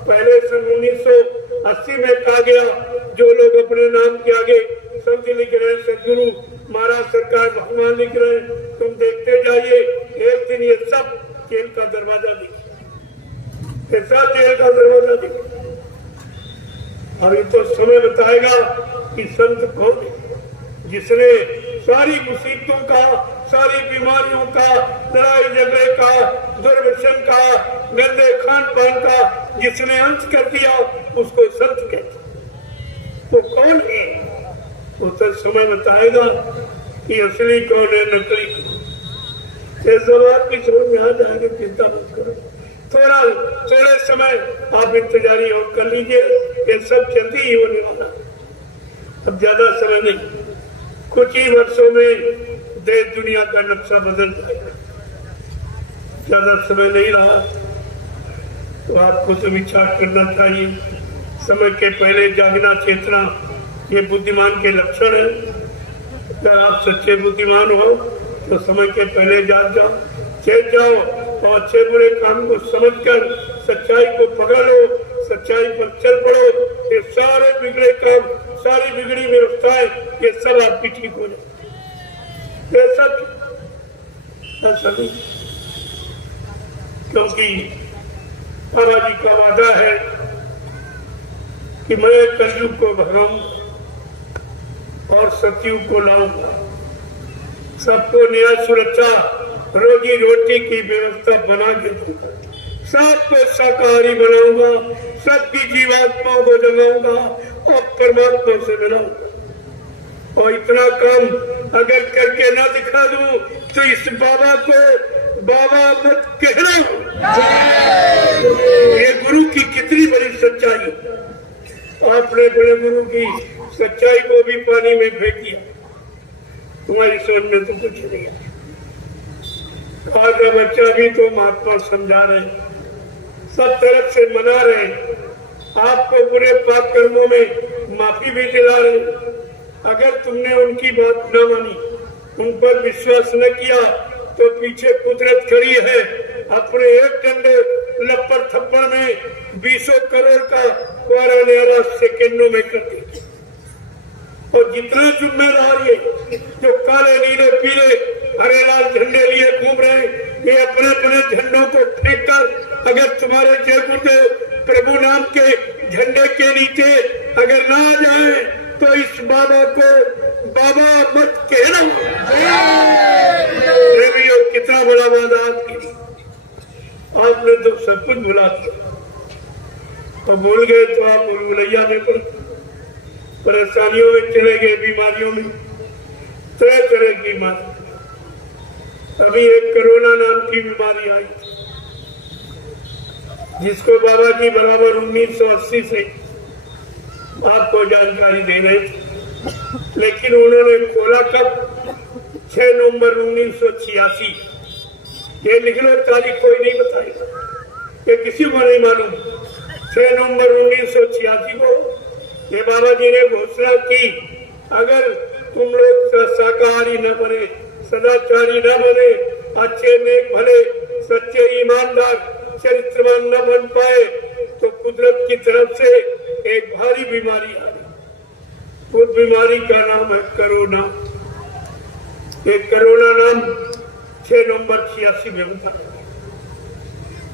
पहले सन 1980 में कहा गया, जो लोग अपने नाम के आगे संत लिख रहे हैं, सदगुरु, महाराज, सरकार, भगवान लिख रहे हैं, तुम देखते जाइए, एक दिन ये सब जेल का दरवाजा दिखे, ऐसा जेल का दरवाजा दिखे। अभी तो समय बताएगा कि संत कौन है, जिसने सारी मुसीबतों का, सारी बीमारियों का, लड़ाई झगड़े का, दुर्व्यसन का, गंदे खान पान का जिसने अंत कर दिया, उसको संत कहते। वो कौन है? वो तो समय बताएगा कि असली कौन है, नकली कौन। ये सब आपकी समझ में आ जाएंगे, चिंता मत करो। थोड़े समय आप इंतजारी और कर लीजिए, ये सब जल्दी ही होने वाला है। अब ज्यादा समय नहीं, कुछ ही वर्षों में देश दुनिया का नक्शा बदल जाएगा, ज्यादा समय नहीं रहा। तो आपको तो विचार करना चाहिए, समय के पहले जागना, चेतना, ये बुद्धिमान के लक्षण है। अगर आप सच्चे बुद्धिमान हो तो समय के पहले जाग जाओ, चेत जाओ और अच्छे बुरे काम को समझकर सच्चाई को पकड़ लो, सच्चाई पर चल पड़ो। ये सारे बिगड़े काम, सारी बिगड़ी व्यवस्थाएं, ये सब आपकी ठीक हो जाए। ये सब ऐसा नहीं, क्योंकि बाबा जी का वादा है कि मैं कलयुग को भगाऊं और सतयुग को लाऊंगा, सबको न्याय, सुरक्षा, रोजी रोटी की व्यवस्था बना के दूंगा, सबको शाकाहारी बनाऊंगा, सबकी जीवात्माओं को जगाऊंगा और परमात्मा से मिलाऊंगा। और इतना काम अगर करके ना दिखा दूं तो इस बाबा को बाबा मत कहना। ये गुरु की कितनी बड़ी सच्चाई, आपने बड़े गुरु की सच्चाई को भी पानी में फेंक दिया, तुम्हारी सोच में तो कुछ नहीं है। आज का बच्चा भी तो महात्मा समझा रहे हैं, सब तरफ से मना रहे हैं, आपको बुरे पाप कर्मों में माफी भी दिला रहे। अगर तुमने उनकी बात न मानी, उन पर विश्वास न किया, तो पीछे कुदरत खड़ी है, अपने एक डंडे लपड़ थप्पड़ में 20 करोड़ का वारा न्यारा सेकेंडों में कर देगी। और जितना जिम्मेदार ये जो काले नीले पीले हरे लाल झंडे लिए घूम रहे हैं, ये अपने अपने झंडों को फेंक कर अगर तुम्हारे जय गुरुदेव प्रभु नाम के झंडे के नीचे अगर ना आ जाए, तो इस बाबा को बाबा मत कहना। कितना बड़ा वादा आपकी, आपने तो सब कुछ भुला दिया और भूल गए तो आप भूलैया में परेशानियों में चले गए, बीमारियों में तरह तरह की बीमारी। अभी एक कोरोना नाम की बीमारी आई, जिसको बाबा जी बराबर 1980 से आपको जानकारी दे रहे थे, लेकिन उन्होंने खोला कब? 6 नवंबर 1986। ये लिख लो, तारीख कोई नहीं बताएगा, ये किसी को नहीं मालूम। 6 नवंबर 1986 को ये बाबा जी ने घोषणा की, अगर तुम लोग शाकाहारी न बने, सदाचारी न बने, अच्छे नेक भले सच्चे ईमानदार चरित्रवान न बन पाए, तो कुदरत की तरफ से एक भारी बीमारी आ गई। उस बीमारी का नाम है कोरोना। एक कोरोना नाम 6 नवंबर 86 में होता है।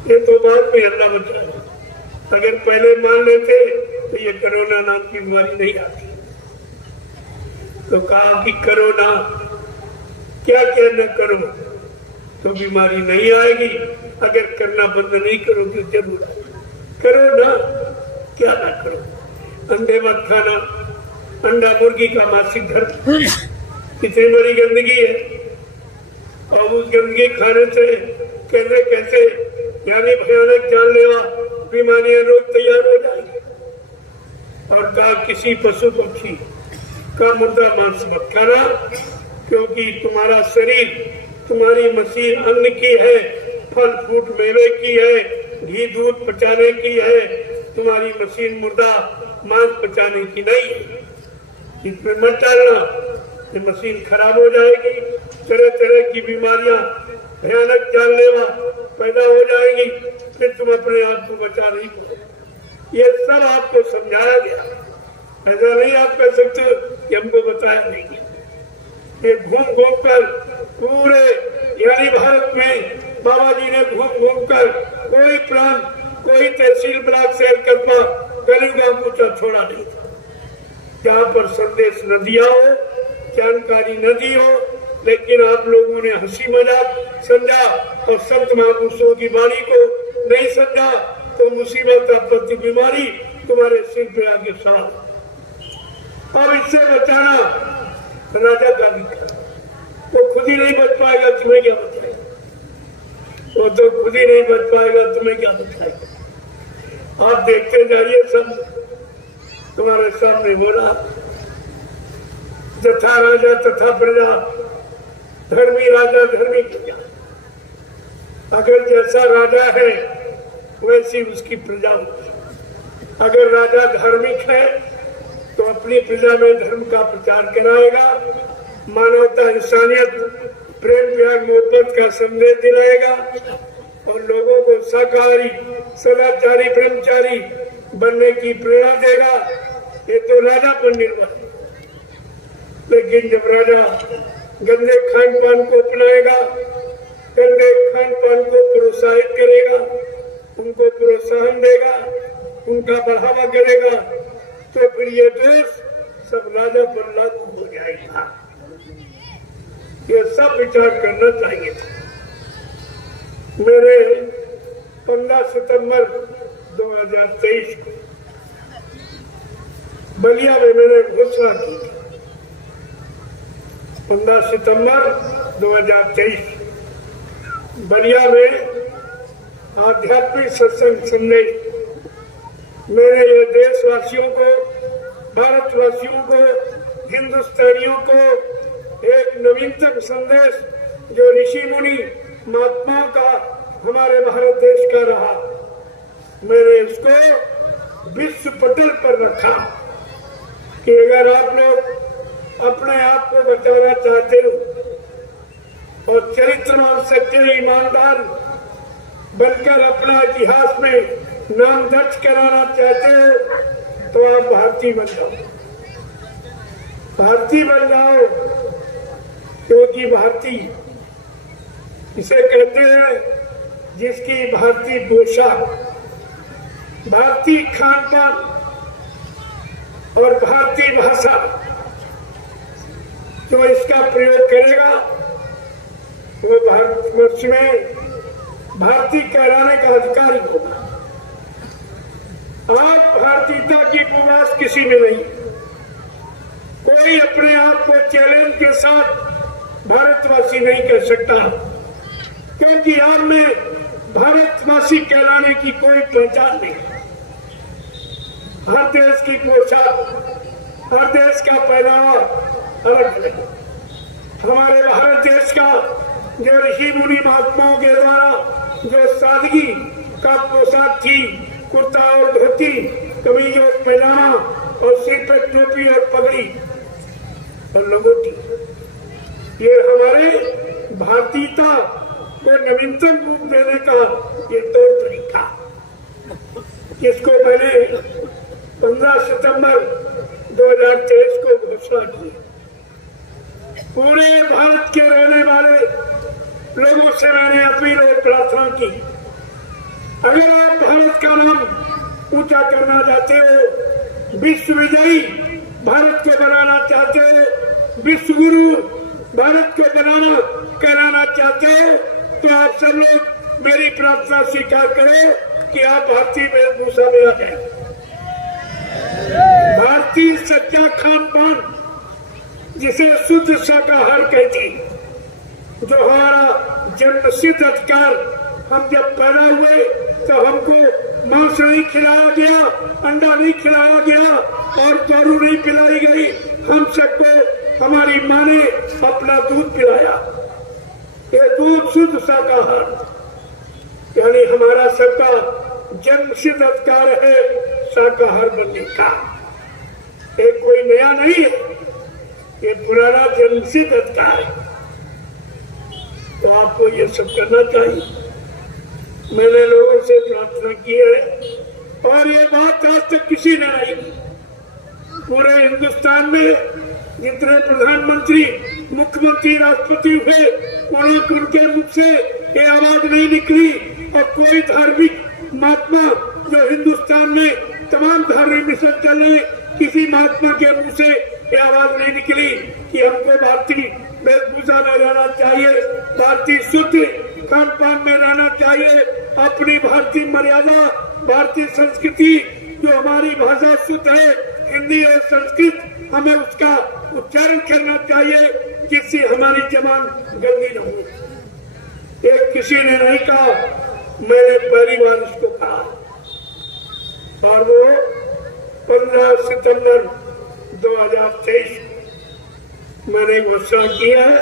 ये तो बाद में अल्लाह बचाए, अगर पहले मान लेते तो ये कोरोना नाम की बीमारी नहीं आती। तो कहा कि कोरोना क्या क्या न करो तो बीमारी नहीं आएगी, अगर करना बंद नहीं करो तो जरूर करो ना, क्या ना करो। अंडे मत खाना, अंडा मुर्गी का मासिक धर्म कितनी बड़ी गंदगी है, और उस गंदगी खाने से कैसे कैसे यानी भयानक जानलेवा बीमारियां रोज तैयार हो जाएंगी। और कहा किसी पशु पक्षी का मुर्दा मांस मत खाना, क्योंकि तुम्हारा शरीर तुम्हारी मशीन अन्न की है, फल फ्रूट मेवे की है, घी दूध पचाने की है, तुम्हारी मशीन मुर्दा मांस पचाने की नहीं है। इसमें मत डालना, ये मशीन खराब हो जाएगी, तरह तरह की बीमारियां भयानक जानलेवा पैदा हो जाएगी, फिर तुम अपने आप को बचा नहीं पाओगे। ये सब आपको समझाया गया, ऐसा नहीं आप कह सकते कि हमको बताया नहीं। ये घूम घूम कर पूरे यानी भारत में बाबा जी ने घूम घूम कर कोई प्रांत, कोई तहसील ब्लॉक शहर कस्बा गली गांव पूछा छोड़ा नहीं था, जहाँ पर संदेश न दिया हो, जानकारी न दी हो, लेकिन आप लोगों ने हंसी मजाक समझा और संत महापुरुषों की वाणी को नहीं समझा, तो मुसीबत आपत्ति बीमारी तुम्हारे सिर पे आगे साथ। अब इससे बचाना राजा गांधी का, वो खुद ही नहीं बच पाएगा, तुम्हें क्या बताएगा? वो तो खुद ही नहीं बच पाएगा, तुम्हें क्या बताएगा? आप देखते जाइए, सब तुम्हारे सामने बोला, जथा राजा तथा प्रजा, धर्मी राजा धर्मी प्रजा। अगर जैसा राजा है वैसी उसकी प्रजा होगी। अगर राजा धार्मिक है तो अपनी प्रजा में धर्म का प्रचार कराएगा, मानवता इंसानियत प्रेम त्याग मोहब्बत का संदेश दिलाएगा और लोगों को शाकाहारी सदाचारी ब्रह्मचारी बनने की प्रेरणा देगा। ये तो राजा पर निर्भर है। लेकिन जब राजा गंदे खान पान को अपनाएगा, गंदे खान पान को प्रोत्साहित करेगा, उनको प्रोत्साहन देगा, उनका बढ़ावा करेगा, तो फिर ये देश सब राजा पर लागू हो जाएगा। ये सब विचार करना चाहिए। मेरे 15 सितंबर 2023 को बलिया में मैंने घोषणा की थी। 15 सितंबर 2023 बलिया में आध्यात्मिक सत्संग संदेश मेरे ये देशवासियों को, भारतवासियों को, हिंदुस्तानियों को एक नवीनतम संदेश जो ऋषि मुनि महात्माओं का हमारे भारत देश का रहा, मैंने इसको विश्व पटल पर रखा। कि अगर आप लोग अपने आप को बचाना चाहते हो और चरित्रवान, सच्चे, ईमानदार बनकर अपना इतिहास में नाम दर्ज कराना चाहते हो तो आप भारतीय बन जाओ, भारतीय बन जाओ। क्योंकि भारतीय इसे कहते हैं जिसकी भारतीय पोशाक, भारतीय खान पान और भारतीय भाषा जो इसका प्रयोग करेगा वो भारतवर्ष में भारतीय कहलाने का अधिकारी होगा। आज भारतीयता की उपवास किसी में नहीं। कोई अपने आप को चैलेंज के साथ भारतवासी नहीं कर सकता, क्योंकि आप में भारतवासी कहलाने की कोई पहचान नहीं। हर देश की पोशाक, हर देश का पहनावा अलग है। हमारे भारत देश का जो ऋषि मुनि महात्माओं के द्वारा जो सादगी का पोशाक थी, कुर्ता और धोती, कमीज और पैजामा और सिर पर टोपी और पगड़ी और लंगोटी, ये हमारे भारतीयता को नवीनतम रूप देने का ये तौर तरीका, जिसको मैंने 15 सितंबर 2023 को घोषणा की। पूरे भारत के रहने वाले लोगों से मैंने अपील और प्रार्थना की, अगर आप भारत का नाम ऊंचा करना चाहते हो, विश्व विजयी भारत को बनाना चाहते हो, विश्व गुरु भारत को कहलाना चाहते हो, तो आप सब लोग मेरी प्रार्थना स्वीकार करें कि आप भारतीय वेशभूषा में आ जाए। भारतीय सच्चा खान पान, जिसे शुद्ध शाकाहार कहती, जो हमारा जन्मसिद्ध अधिकार, हम जब पैदा हुए तो हमको मांस नहीं खिलाया गया, अंडा नहीं खिलाया गया और दारू नहीं पिलाई गई। हम सबको हमारी माँ ने अपना दूध पिलाया। ये दूध शुद्ध शाकाहार, यानी हमारा सबका जन्मसिद्ध अधिकार है शाकाहार बनने का। ये कोई नया नहीं है, ये पुराना जन्मसिद्ध अधिकार है। तो आपको ये सब करना चाहिए। मैंने लोगों से प्रार्थना की है और ये बात आज तक किसी ने नहीं की। पूरे हिंदुस्तान में जितने प्रधानमंत्री, मुख्यमंत्री, राष्ट्रपति हुए, उनके मुख से ये आवाज नहीं निकली और कोई धार्मिक महात्मा जो हिंदुस्तान में तमाम धार्मिक मिशन चले, किसी महात्मा के मुंह से ये आवाज नहीं निकली कि हमको भारतीय वेशभूषा में रहना चाहिए, भारतीय शुद्ध खान पान में रहना चाहिए, अपनी भारतीय मर्यादा, भारतीय संस्कृति, जो हमारी भाषा शुद्ध है हिंदी और संस्कृत, हमें उसका उच्चारण करना चाहिए जिससे हमारी जबान गंदी न हो। एक किसी ने नहीं कहा, मैंने पहली बार इसको कहा और वो 15 सितंबर 2023 मैंने घोषणा किया है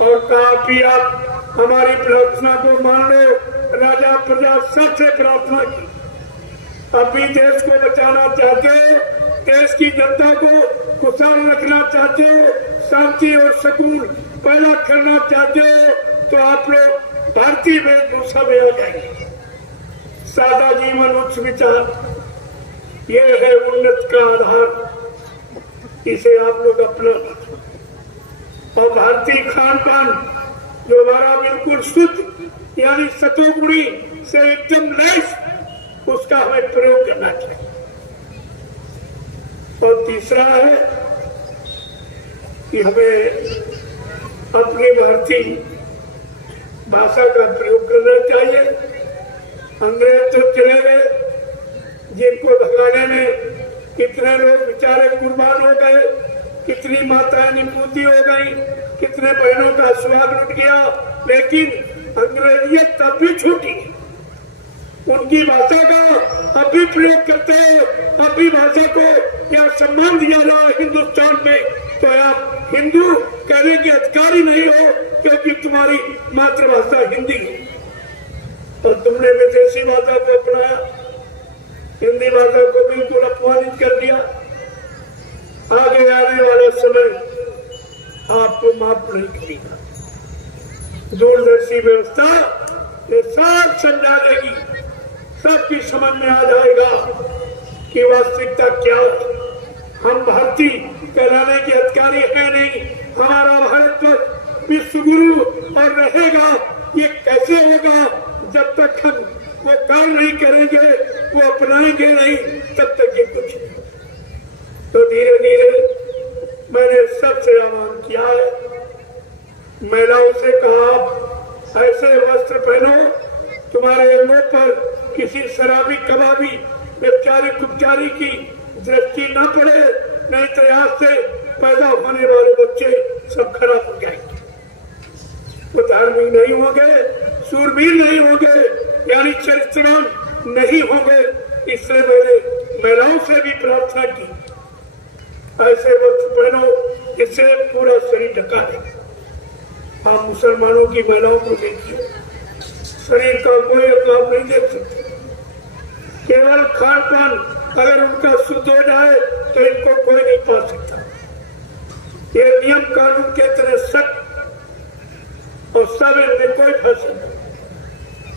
और कहा कि आप हमारी प्रार्थना को मान लो। राजा प्रजा सबसे प्रार्थना की, अभी देश को बचाना चाहते हो, देश की जनता को खुशहाल रखना चाहते हो, शांति और सुकून पैदा करना चाहते हो, तो आप लोग भारतीय वेशभूषा में आ जाएंगे। सादा जीवन, उच्च विचार, ये है उन्नत का आधार, इसे आप लोग अपना। और भारतीय खान पान जो हमारा बिल्कुल शुद्ध, यानी सतोगुणी से एकदम नैस, उसका हमें प्रयोग करना चाहिए। और तीसरा है कि हमें अपनी भारतीय भाषा का प्रयोग करना चाहिए। अंग्रेज तो चले गए, जिनको भगाने में कितने लोग बेचारे कुर्बान हो गए, कितनी माताएं निपूती हो गई, कितने बहनों का सुहाग लुट गया, लेकिन अंग्रेजियत तब भी छूटी। उनकी भाषा का अब भी प्रयोग करते हैं, अब भी भाषा को या सम्मान दिया जाए हिंदुस्तान में, तो आप हिंदू कहने के अधिकारी नहीं हो, क्योंकि तुम्हारी मातृभाषा हिंदी है और तुमने विदेशी भाषा को अपनाया, हिंदी भाषा को बिल्कुल अपमानित कर दिया। ये आने वाला समय आपको माफ नहीं करेगा। दूरदर्शी व्यवस्था ये सब समझा देगी, सबकी समझ में आ जाएगा कि वास्तविकता क्या है। हम भारतीय कहलाने के अधिकारी है नहीं, हमारा भारत विश्व गुरु और रहेगा। ये कैसे होगा जब तक हम वो काम नहीं करेंगे, वो अपनाएंगे नहीं, तब तक ये कुछ नहीं। तो धीरे धीरे मैंने सबसे आह्वान किया है, महिलाओं से कहा ऐसे वस्त्र पहनो तुम्हारे अंगों पर किसी शराबी कबाबी व्यभिचारी कुचारी की दृष्टि न पड़े, नहीं तो यहाँ से पैदा होने वाले बच्चे सब खराब हो जाएंगे, वो धार्मिक नहीं होंगे, सूरवीर नहीं होंगे, यानी चरित्रवान नहीं होंगे। इससे मैंने महिलाओं से भी प्रार्थना की ऐसे वस्त्र पहनो जिससे पूरा शरीर ढका है। आप मुसलमानों की महिलाओं को देखिए, शरीर का कोई काम नहीं देख सकते, केवल खान पान अगर उनका शुद्ध हो जाए तो इनको कोई नहीं पा सकता। ये नियम कानून के तरह सख्त और सब इनमें कोई फैशन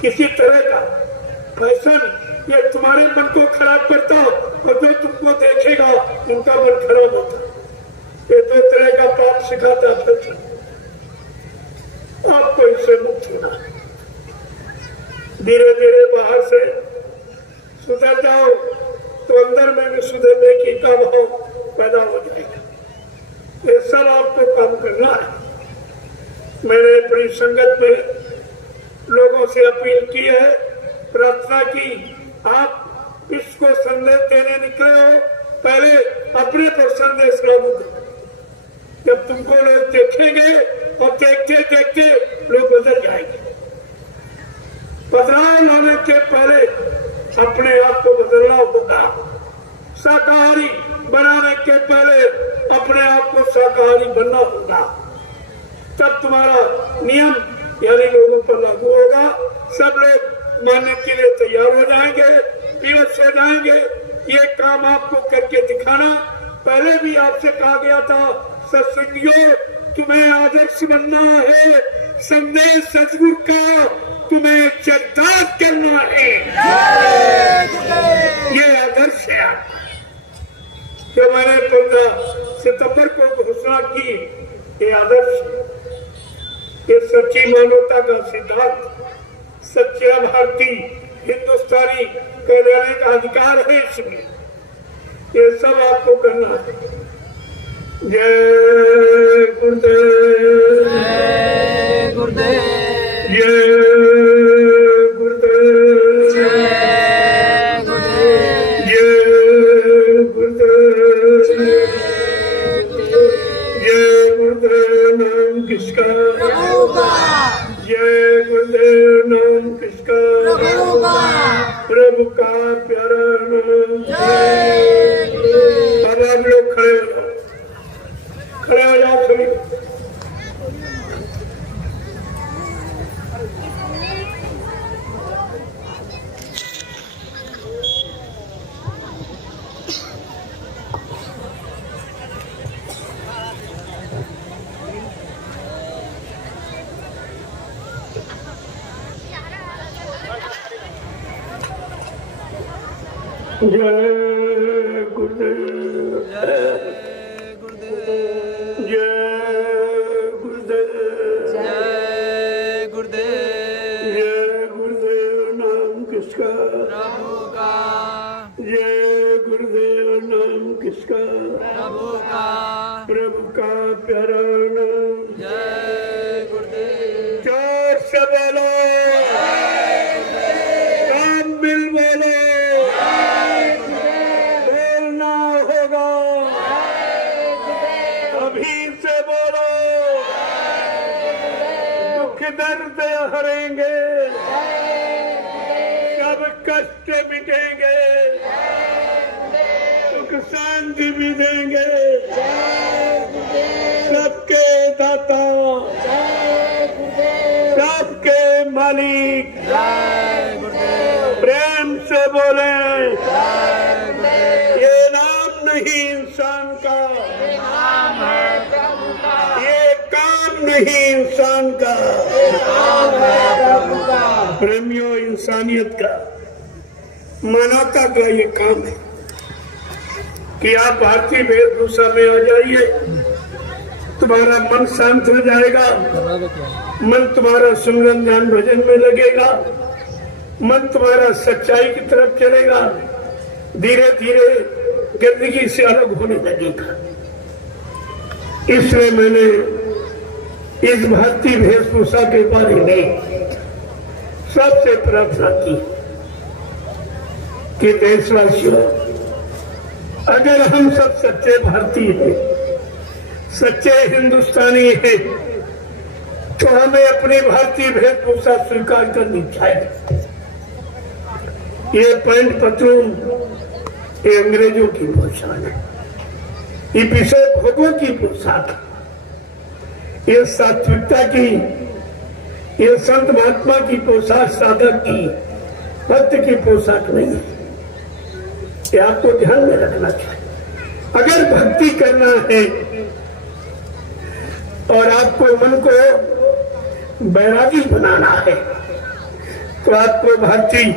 किसी तरह का फैशन ये तुम्हारे मन को खराब करता और जो तुमको देखेगा उनका मन खराब होता। ये दो तरह का पाप सिखाता फैशन, आपको इससे मुक्त होना है। धीरे धीरे बाहर से सुधर जाओ तो अंदर में भी सुधरने की का भाव पैदा हो जाएगा। ये सब आपको काम करना है। मैंने अपनी संगत में लोगों से अपील की है, प्रार्थना की, आप विश्व को संदेश देने निकले हो, पहले अपने पर संदेश लागू करो। जब तुमको लोग देखेंगे और देखते देखते लोग बदल जाएंगे। बदलाव लाने के पहले अपने आप को बदलना होगा। शाकाहारी बनाने के पहले अपने आप को शाकाहारी बनना होगा, तब तुम्हारा नियम यानी लोगों पर लागू होगा। सब लोग मानने के लिए तैयार हो जाएंगे, विवश हो जाएंगे। ये काम आपको करके दिखाना। पहले भी आपसे कहा गया था सत्संगियों तुम्हें आदर्श बनना है, संदेश सतगुरु का तुम्हें चरितार्थ करना है। ये आदर्श है। जो मैंने 15 सितंबर को घोषणा की, ये आदर्श, ये सच्ची मानवता का सिद्धांत, सच्चा भारतीय हिंदुस्तानी कहलाने का अधिकार है इसमें। ये सब आपको करना है। जय गुरुदेव, जय गुरुदेव, जय गुरुदेव, जय गुरुदेव, जय गुरुदेव, जय गुरुदेव। नाम किसका? प्रभु का। जय गुरुदेव। नाम किसका? प्रभु का। प्रभु का प्यारा नाम। जय गुरुदेव। अब आप लोग खड़े हो जाओ, खड़े हो जाओ सभी। जय गुरुदेव, जय गुरुदेव, जय गुरुदेव, जय गुरुदेव। जय गुरुदेव। नाम किसका? प्रभु का। जय गुरुदेव। नाम किसका? प्रभु का। प्रभु का प्यारा नाम। जय गुरुदेव। जोर से बोलो, काम मिल बोलो, बोलना होगा, अभी से बोलो, दुख दर्द हरेंगे, सब कष्ट मिटेंगे, सुख शांति भी देंगे, सबके दाता, सबके मालिक। जय गुरुदेव। प्रेम से बोले, जय गुरुदेव। ये नाम नहीं इंसान का, ही इंसान का, प्रेमियों इंसानियत का, मानवता का ये काम है कि आप भारतीय वेशभूषा में आ जाइए, तुम्हारा मन शांत हो जाएगा, मन तुम्हारा सुमिरन ध्यान भजन में लगेगा, मन तुम्हारा सच्चाई की तरफ चलेगा, धीरे धीरे गंदगी से अलग होने लगेगा। इसलिए मैंने इस भारतीय वेशभूषा के बारे में सबसे प्रार्थना की कि देशवासियों, अगर हम सब सच्चे भारतीय हैं, सच्चे हिंदुस्तानी हैं, तो हमें अपनी भारतीय वेशभूषा स्वीकार करनी चाहिए। ये पैंट पतलून ये अंग्रेजों की पोशाक है, ये विषय भोगों की पोशाक है, ये सात्विकता की, ये संत महात्मा की पोशाक, साधक की, भक्त की पोशाक नहीं है। ये आपको ध्यान में रखना चाहिए। अगर भक्ति करना है और आपको मन को बैरागी बनाना है, तो आपको भारतीय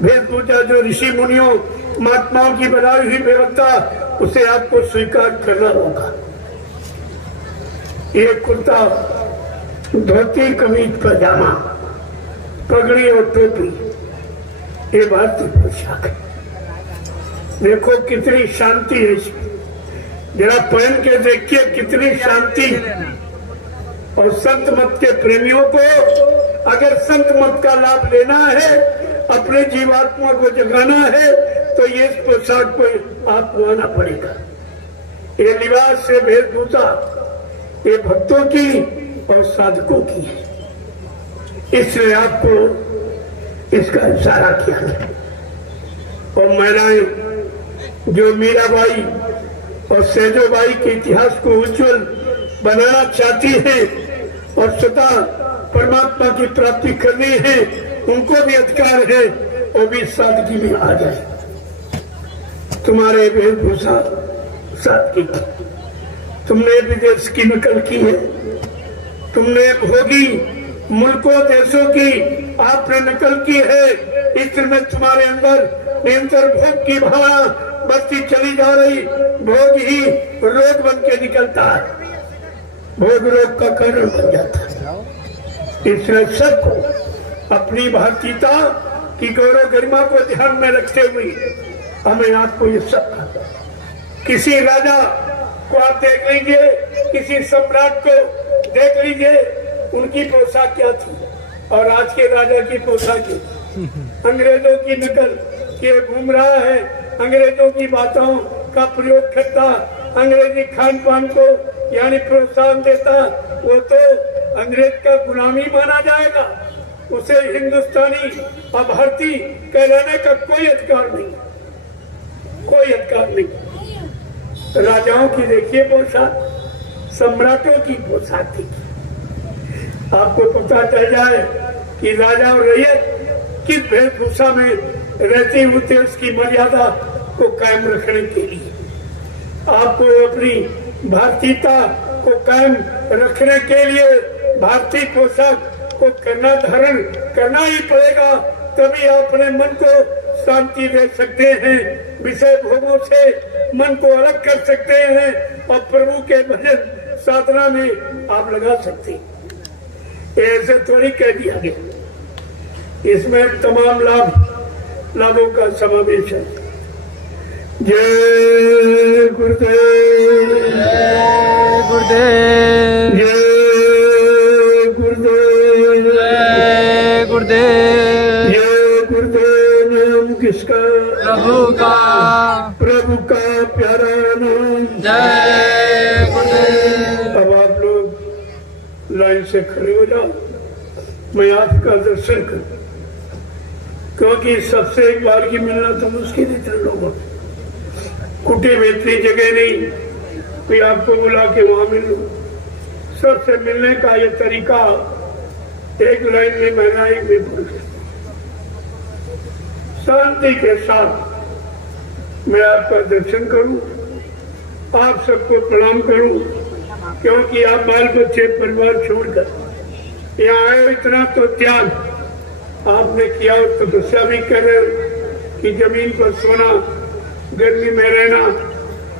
वेशभूषा जो ऋषि मुनियों महात्माओं की बनाई हुई व्यवस्था, उसे आपको स्वीकार करना होगा। ये कुर्ता, धोती, कमीज, पजामा, पगड़ी और टोपी, ये भारतीय पोशाक है। देखो कितनी शांति है इसमें, जरा पहन के देखिए कितनी शांति। और संत मत के प्रेमियों को अगर संत मत का लाभ लेना है, अपने जीवात्मा को जगाना है, तो ये पोशाक को आपको आना पड़ेगा। ये लिबास से वेशभूषा ये भक्तों की और साधकों की है, इसलिए आपको इसका इशारा किया है। और महिलाएं जो मीराबाई और सेजोबाई के इतिहास को उज्जवल बनाना चाहती हैं और स्वतः परमात्मा की प्राप्ति करनी है, उनको भी अधिकार है, वो भी सादगी में आ जाए। तुम्हारे वेशभूषा सादगी, तुमने विदेश की नकल की है, तुमने भोगी मुल्कों देशों की आपने नकल की है, इसमें तुम्हारे अंदर निरंतर भोग की भावना बढ़ती चली जा रही, भोग ही रोग बन के निकलता है, भोग रोग का कारण बन जाता है। इसलिए सबको अपनी भारतीयता की गौरव गरिमा को ध्यान में रखते हुए हमें आपको ये सब, किसी राजा को आप देख लीजिए, किसी सम्राट को देख लीजिए, उनकी पोशाक क्या थी और आज के राजा की पोशाक क्या थी। अंग्रेजों की नकल किए घूम रहा है, अंग्रेजों की बातों का प्रयोग करता, अंग्रेजी खान पान को यानी प्रोत्साहन देता, वो तो अंग्रेज का गुलामी माना जाएगा, उसे हिंदुस्तानी और भारतीय कहलाने का कोई अधिकार नहीं, कोई अधिकार नहीं। राजाओं की देखिए पोशाक, सम्राटों की पोशाक थी। आपको पता चल जाए कि राजा और रैयत किस वेशभूषा में रहते हुए उसकी मर्यादा को कायम रखने के लिए आपको अपनी भारतीयता को कायम रखने के लिए भारतीय पोशाक को करना, धारण करना ही पड़ेगा, तभी आप अपने मन को शांति दे सकते हैं, विषय भोगों से मन को अलग कर सकते हैं और प्रभु के भजन साधना में आप लगा सकते हैं। ऐसे थोड़ी कह दिया गया, इसमें तमाम लाभों का समावेश है। जय गुरुदेव, जय गुरुदेव, जय गुरुदेव, जय गुरुदेव, जय गुरुदेव। नाम किसका? प्रभु का प्यारा नाम। जय गुरुदेव। अब आप लोग लाइन से खड़े हो जाओ, मैं आपका दर्शन करूं, क्योंकि सबसे एक बार की मिलना तो मुश्किल ही था लोगों को। कुटी में इतनी जगह नहीं कोई आपको बुला के वहां मिल लूं। सबसे मिलने का ये तरीका एक लाइन में महंगाई में पड़ गया। शांति के साथ मैं आपका दर्शन करूं, आप सबको प्रणाम करूं क्योंकि आप बाल बच्चे परिवार छोड़कर यहाँ आए हो, इतना तो त्याग आपने किया और तपस्या भी कर रहे हो कि जमीन पर सोना, गर्मी में रहना,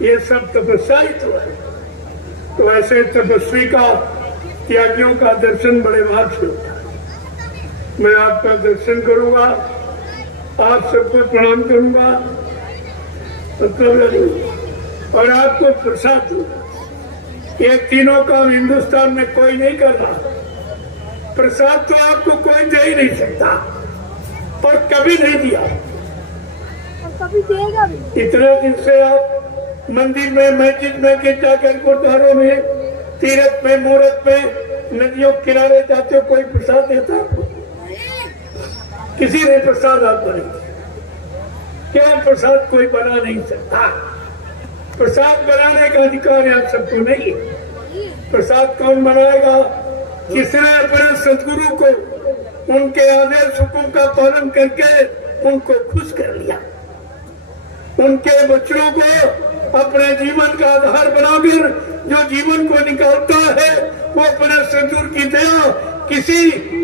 ये सब तपस्या ही तो है। तो ऐसे तपस्वी का, त्यागियों का दर्शन बड़े भाग से होता है। मैं आपका दर्शन करूंगा, आप सबको प्रणाम करूंगा और आपको प्रसाद दूंगा। ये तीनों काम हिंदुस्तान में कोई नहीं कर रहा। प्रसाद तो आपको कोई दे ही नहीं सकता और कभी नहीं दिया और कभी देगा भी। इतने दिन से आप मंदिर में, मस्जिद में, गिरजाघर, गुरुद्वारों में, तीर्थ में, मूर्त में, नदियों किनारे जाते हो, कोई प्रसाद देता आपको? किसी ने प्रसाद आपको नहीं दिया। क्यों? प्रसाद कोई बना नहीं सकता। प्रसाद बनाने का अधिकार आप सबको नहीं है। प्रसाद कौन बनाएगा? जिसने अपने सदगुरु को उनके आदेश हुक्म का पालन करके उनको खुश कर लिया, उनके वचनों को अपने जीवन का आधार बनाकर जो जीवन को निकालता है वो अपने सदगुरु की दया किसी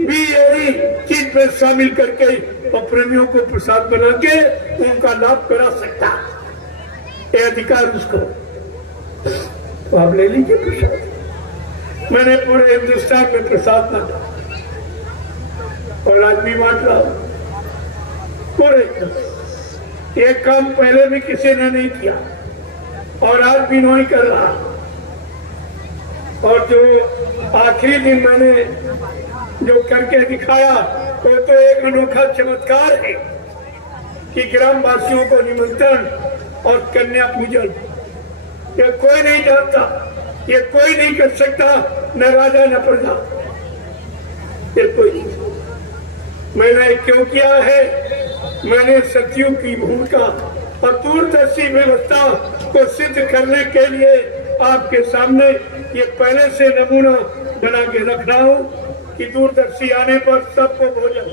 भी ऐसी चीज में शामिल करके अपराधियों को प्रसाद बना के उनका लाभ करा सकता। ये अधिकार उसको, तो आप ले लीजिए प्रसाद। मैंने पूरे हिंदुस्तान में प्रसाद बांटा और आज भी बांट रहा हूं पूरे। एक काम पहले भी किसी ने नहीं किया और आज भी नहीं कर रहा। और जो आखिरी दिन मैंने जो करके दिखाया वो तो एक अनोखा चमत्कार है कि ग्रामवासियों को निमंत्रण और कन्या पूजन, ये कोई नहीं जानता, ये कोई नहीं कर सकता, न राजा न प्रजा, ये कोई नहीं। मैंने क्यों किया है? मैंने सतियों की भूमिका और दूरदर्शी व्यवस्था को सिद्ध करने के लिए आपके सामने ये पहले से नमूना बना के रख रहा हूँ कि दूरदर्शी आने पर सबको भोजन,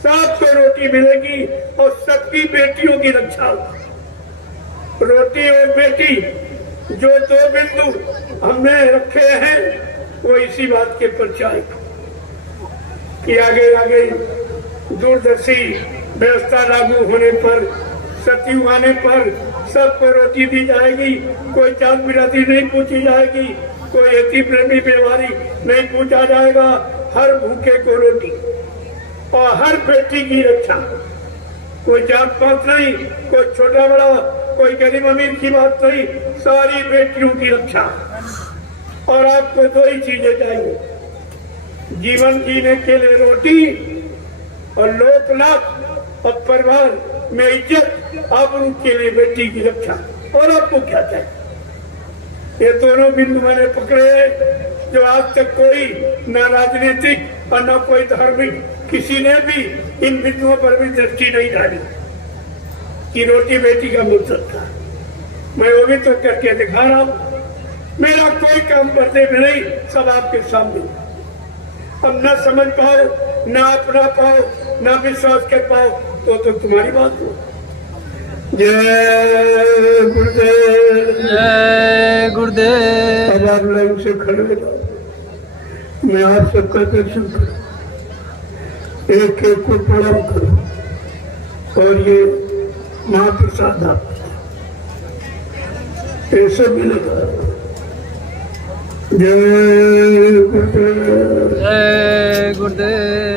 सबको रोटी मिलेगी और सबकी बेटियों की रक्षा होगी। रोटी और बेटी जो दो बिंदु हमने रखे हैं वो इसी बात के परचाई कि आगे आगे दूरदर्शी व्यवस्था लागू होने पर, सतयुग आने पर सबको रोटी दी जाएगी। कोई जात बिरादरी नहीं पूछी जाएगी, कोई यतीम प्रेमी बीमारी नहीं पूछा जाएगा। हर भूखे को रोटी और हर बेटी की रक्षा। कोई जात पात नहीं, कोई छोटा बड़ा, कोई गरीब अमीर की बात नहीं, सारी बेटियों की रक्षा। और आपको दो ही चीजें चाहिए, जीवन जीने के लिए रोटी और लोक लाभ और परिवार में इज्जत, आबरू के लिए बेटी की रक्षा। और आपको क्या चाहिए? ये दोनों बिंदु मैंने पकड़े हैं जो आज तक कोई न राजनीतिक और न कोई धार्मिक किसी ने भी इन बिंदुओं पर भी दृष्टि नहीं डाली कि रोटी बेटी का मकसद था। मैं वो भी तो करके दिखा रहा हूँ। मेरा कोई काम करने में नहीं, सब आपके सामने। अब न समझ पाओ, न अपना पाओ, न विश्वास कर पाओ तो तुम्हारी बात हो। जय गुरुदेव, जय गुरुदेव। अब आप लाइन से खड़े हो जाओ, मैं आप सबका दर्शन करूं, एक एक को प्रणाम करूं और ये महाप्रसाद आप ऐसे मिलेगा। जय गुरुदेव, जय गुरुदेव।